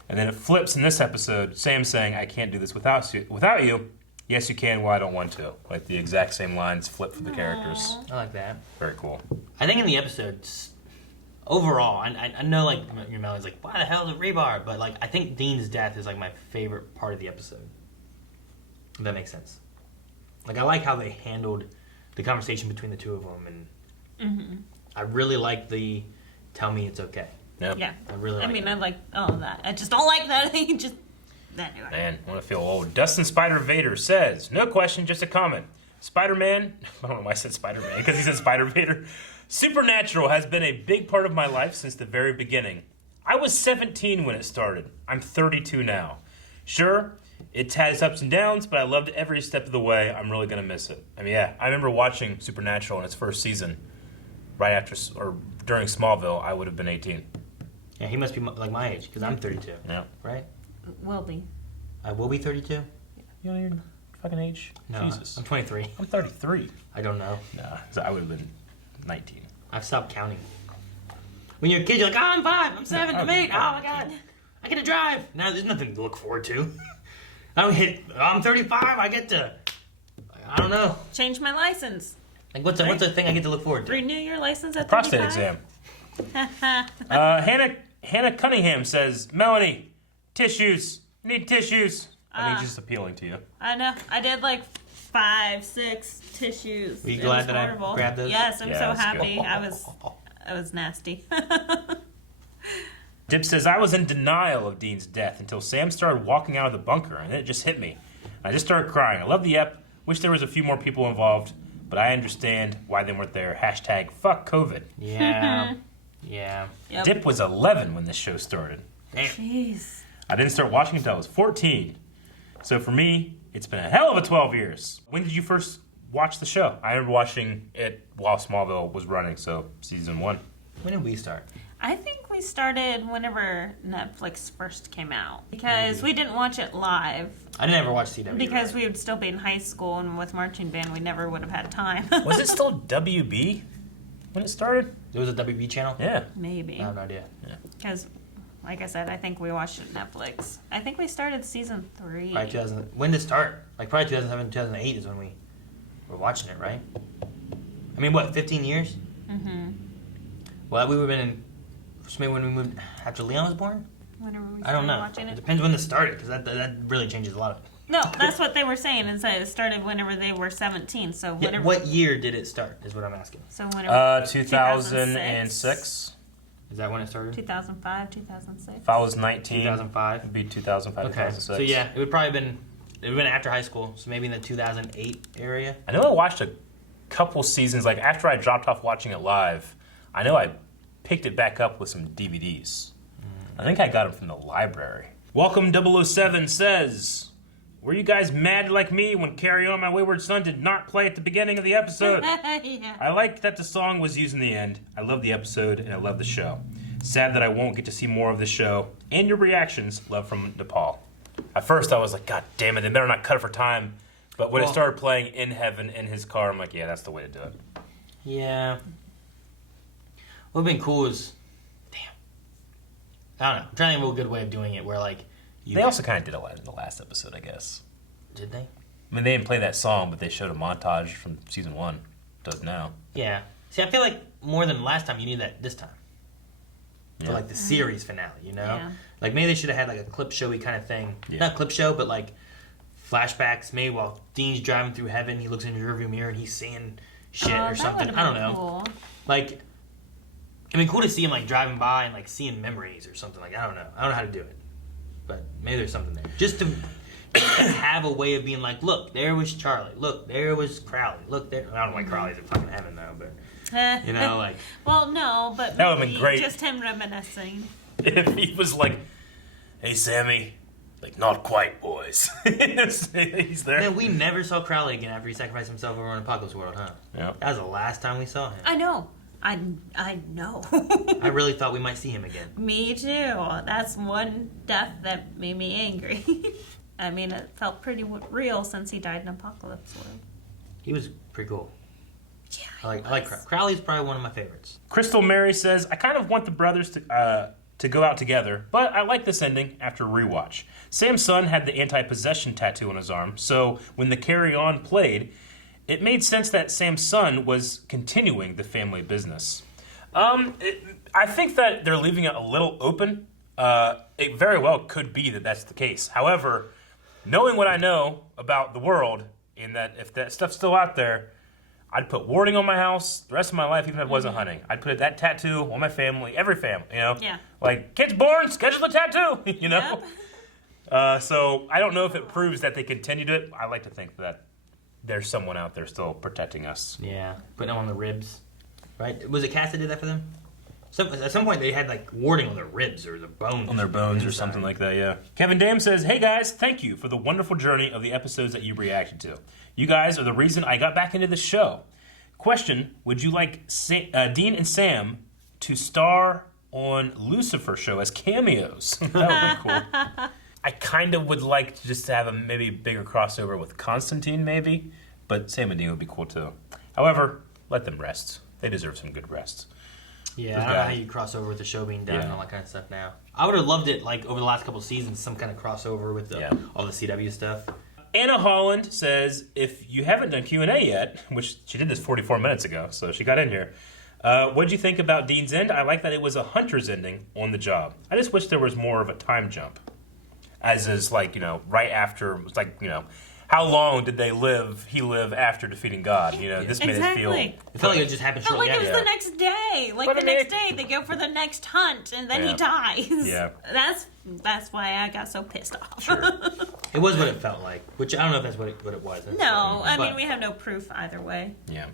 And then it flips in this episode, Sam saying, "I can't do this without you." "Yes, you can." "Well, I don't want to." Like the exact same lines flip for the characters. I like that. Very cool. I think in the episodes, overall, I know like your Melanie's like, why the hell is it rebar? But like, I think Dean's death is like my favorite part of the episode. If that makes sense. Like, I like how they handled the conversation between the two of them, and I really like the "tell me it's okay." Yep. Yeah. I really like I mean, that. I like all of that. I just don't like that he just. Anyway. Man, I want to feel old. Dustin Spider Vader says, "No question, just a comment. Spider-Man," I don't know why I said Spider-Man, because he said Spider Vader. "Supernatural has been a big part of my life since the very beginning. I was 17 when it started. I'm 32 now. Sure, it's had its ups and downs, but I loved every step of the way. I'm really going to miss it." I mean, yeah, I remember watching Supernatural in its first season, right after, or during Smallville. I would have been 18. Yeah, he must be like my age because I'm 32. Yeah. Right? Will be. I will be 32. You know your fucking age? No, Jesus. I'm 23. I'm 33. I don't know. Nah, so I would have been 19. I've stopped counting. When you're a kid, you're like, "Oh, I'm 5, I'm 7, I'm 8. Oh my god, I get to drive." Now there's nothing to look forward to. I'm 35. I get to. I don't know. Change my license. Like what's a thing I get to look forward to? Renew your license at Prostate 35? exam. Hannah Cunningham says, "Melanie, tissues. Need tissues." I think she's just appealing to you. I know. I did like 5, 6 tissues. Were you It glad was that I horrible. grabbed those? Yes, I'm Yeah, so that's happy. good. I was nasty. Dip says, "I was in denial of Dean's death until Sam started walking out of the bunker, and then it just hit me. I just started crying. I love the ep. Wish there was a few more people involved, but I understand why they weren't there. Hashtag fuck COVID." Yeah. Yeah. Yep. Dip was 11 when this show started. Damn. Jeez. I didn't start watching until I was 14. So for me, it's been a hell of a 12 years. When did you first watch the show? I remember watching it while Smallville was running, so season 1. When did we start? I think we started whenever Netflix first came out because we didn't watch it live I never watched CW. because we would still be in high school and with marching band we never would have had time. Was it still WB when it started? There was a WB channel? Yeah. Maybe I have no idea. because, like I said, I think we watched it Netflix. I think we started season 3. Probably 2000. When did it start? Like probably 2007, 2008 is when we were watching it, right? I mean, what, 15 years? Mm-hmm. Well, we would have been in. So maybe when we moved after Leon was born? Whenever we I don't started know. watching It it. depends when this started because that really changes a lot of it. No, that's what they were saying. Is that it started whenever they were 17. So Yeah, whenever. what year did it start? Is what I'm asking. So whenever. 2006. Is that when it started? 2005, 2006. If I was 19, 2005. it'd be 2005, Okay. 2006. So yeah, it would probably been. It would have been after high school, so maybe in the 2008 area. I know I watched a couple seasons, like after I dropped off watching it live, I know I picked it back up with some DVDs. I think I got them from the library. Welcome 007 says, "Were you guys mad like me when Carry On My Wayward Son did not play at the beginning of the episode? Yeah. I liked that the song was used in the end. I love the episode and I love the show. Sad that I won't get to see more of the show. And your reactions. Love from Nepal." At first I was like, God damn it, they better not cut it for time. But when it Well- started playing In Heaven in his car, I'm like, yeah, that's the way to do it. Yeah. What would have been cool is, damn. I don't know. I'm trying to think of a good way of doing it where like you. They also kind of did a lot in the last episode, I guess. Did they? I mean, they didn't play that song, but they showed a montage from season 1. Does now. Yeah. See, I feel like more than last time, you need that this time. For Yeah. like the series finale, you know? Yeah. Like maybe they should have had like a clip showy kind of thing. Yeah. Not clip show, but like flashbacks. Maybe while Dean's driving through heaven, he looks in the rearview mirror and he's seeing shit Oh, or that something. would've I don't been know. Cool. Like, I mean, cool to see him like driving by and like seeing memories or something. Like I don't know how to do it, but maybe there's something there. Just to have a way of being like, look, there was Charlie. Look, there was Crowley. Look there. I don't know why Crowley's in fucking heaven though, but you know, like. Well, no, but That would've been maybe great. just him reminiscing. If he was like, "Hey, Sammy," like, "Not quite, boys." He's there. Man, we never saw Crowley again after he sacrificed himself over in Apocalypse World, huh? Yeah. That was the last time we saw him. I know. I know. I really thought we might see him again. Me too. That's one death that made me angry. I mean, it felt pretty real since he died in Apocalypse World. He was pretty cool. Yeah, I like Crowley. Crowley's probably one of my favorites. Crystal Mary says, "I kind of want the brothers to go out together, but I like this ending after rewatch. Sam's son had the anti-possession tattoo on his arm, so when the Carry On played, it made sense that Sam's son was continuing the family business. I think that they're leaving it a little open. It very well could be that that's the case. However, knowing what I know about the world, and that if that stuff's still out there, I'd put warding on my house the rest of my life, even if I wasn't hunting. I'd put that tattoo on my family, every family, you know? Yeah. Like, kids born, schedule the tattoo, you know? Yep. So I don't know if it proves that they continued it. I like to think that there's someone out there still protecting us. Yeah, putting them on the ribs. Right? Was it Cass that did that for them? At some point they had like warding on their ribs or their bones. On their bones or something like that, yeah. Kevin Dam says, "Hey guys, thank you for the wonderful journey of the episodes that you reacted to. You guys are the reason I got back into the show. Question, would you like Dean and Sam to star on Lucifer show as cameos?" That would be cool. I kind of would like to just have a maybe bigger crossover with Constantine, maybe. But Sam and Dean would be cool too. However, let them rest. They deserve some good rest. Yeah, I don't know how you cross over with the show being done and all that kind of stuff now. I would have loved it, like, over the last couple of seasons, some kind of crossover with all the CW stuff. Anna Holland says, "If you haven't done Q&A yet," which she did this 44 minutes ago, so she got in here, "what'd you think about Dean's end? I like that it was a hunter's ending on the job. I just wish there was more of a time jump. As is, like, you know, right after, it was like, you know, how long did he live after defeating God? You know, this made it feel... Exactly. It felt like it just happened Felt shortly like it after. was the next day. Like But the I mean, next day, they go for the next hunt, and then he dies. Yeah. That's why I got so pissed off. Sure. It was what it felt like, which I don't know if that's what it was. No, I mean, But- we have no proof either way. Yeah.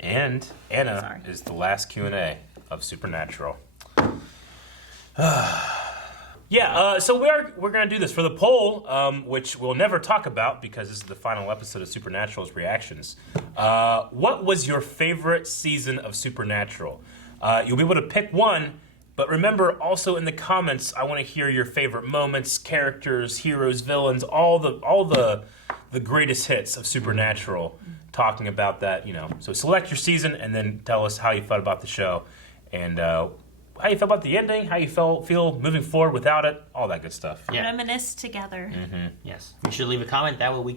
And Anna Sorry. is the last Q&A of Supernatural. So we're going to do this for the poll, which we'll never talk about because this is the final episode of Supernatural's reactions. What was your favorite season of Supernatural? You'll be able to pick one, but remember also in the comments, I want to hear your favorite moments, characters, heroes, villains, all the greatest hits of Supernatural. Talking about that, you know. So select your season and then tell us how you felt about the show and how you felt about the ending, how you feel moving forward without it, all that good stuff. Yeah. Reminisce together. Yes. You should leave a comment. That way we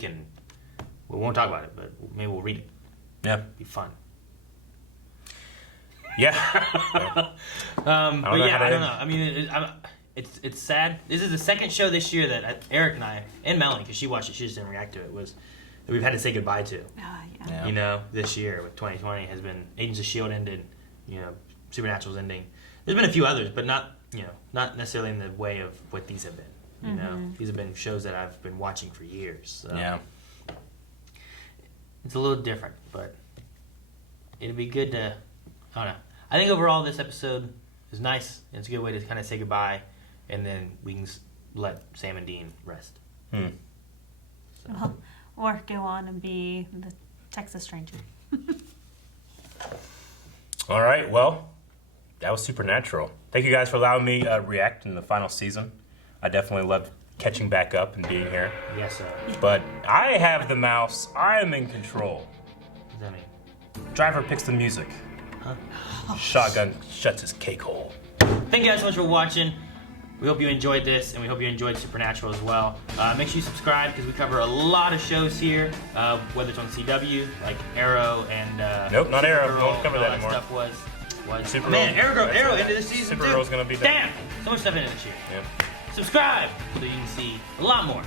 won't talk about it, but maybe we'll read it. Yeah. It'd be fun. Yeah. But yeah, I don't know. I mean, it's sad. This is the second show this year that Eric and I, and Melanie, because she watched it, she just didn't react to it, was that we've had to say goodbye to. Yeah. You know, this year with 2020 has been Agents of S.H.I.E.L.D. ended, you know, Supernatural's ending. There's been a few others, but not necessarily in the way of what these have been. You know, these have been shows that I've been watching for years. So Yeah. it's a little different, but it'd be good to, I don't know. I think overall this episode is nice. It's a good way to kind of say goodbye, and then we can let Sam and Dean rest. Well, or go on and be the Texas Ranger. All right, well, that was Supernatural. Thank you guys for allowing me to react in the final season. I definitely loved catching back up and being here. Yes, sir. But I have the mouse. I am in control. What does that mean? Driver picks the music. Shotgun shuts his cake hole. Thank you guys so much for watching. We hope you enjoyed this, and we hope you enjoyed Supernatural as well. Make sure you subscribe, because we cover a lot of shows here, whether it's on CW, like Arrow and... Nope, not Arrow. Supergirl, Don't cover that all anymore. Stuff was Supergirl. Man, Arrow into this season, Supergirl's too. gonna be done. Damn! So much stuff in it this year. Yeah. Subscribe, so you can see a lot more.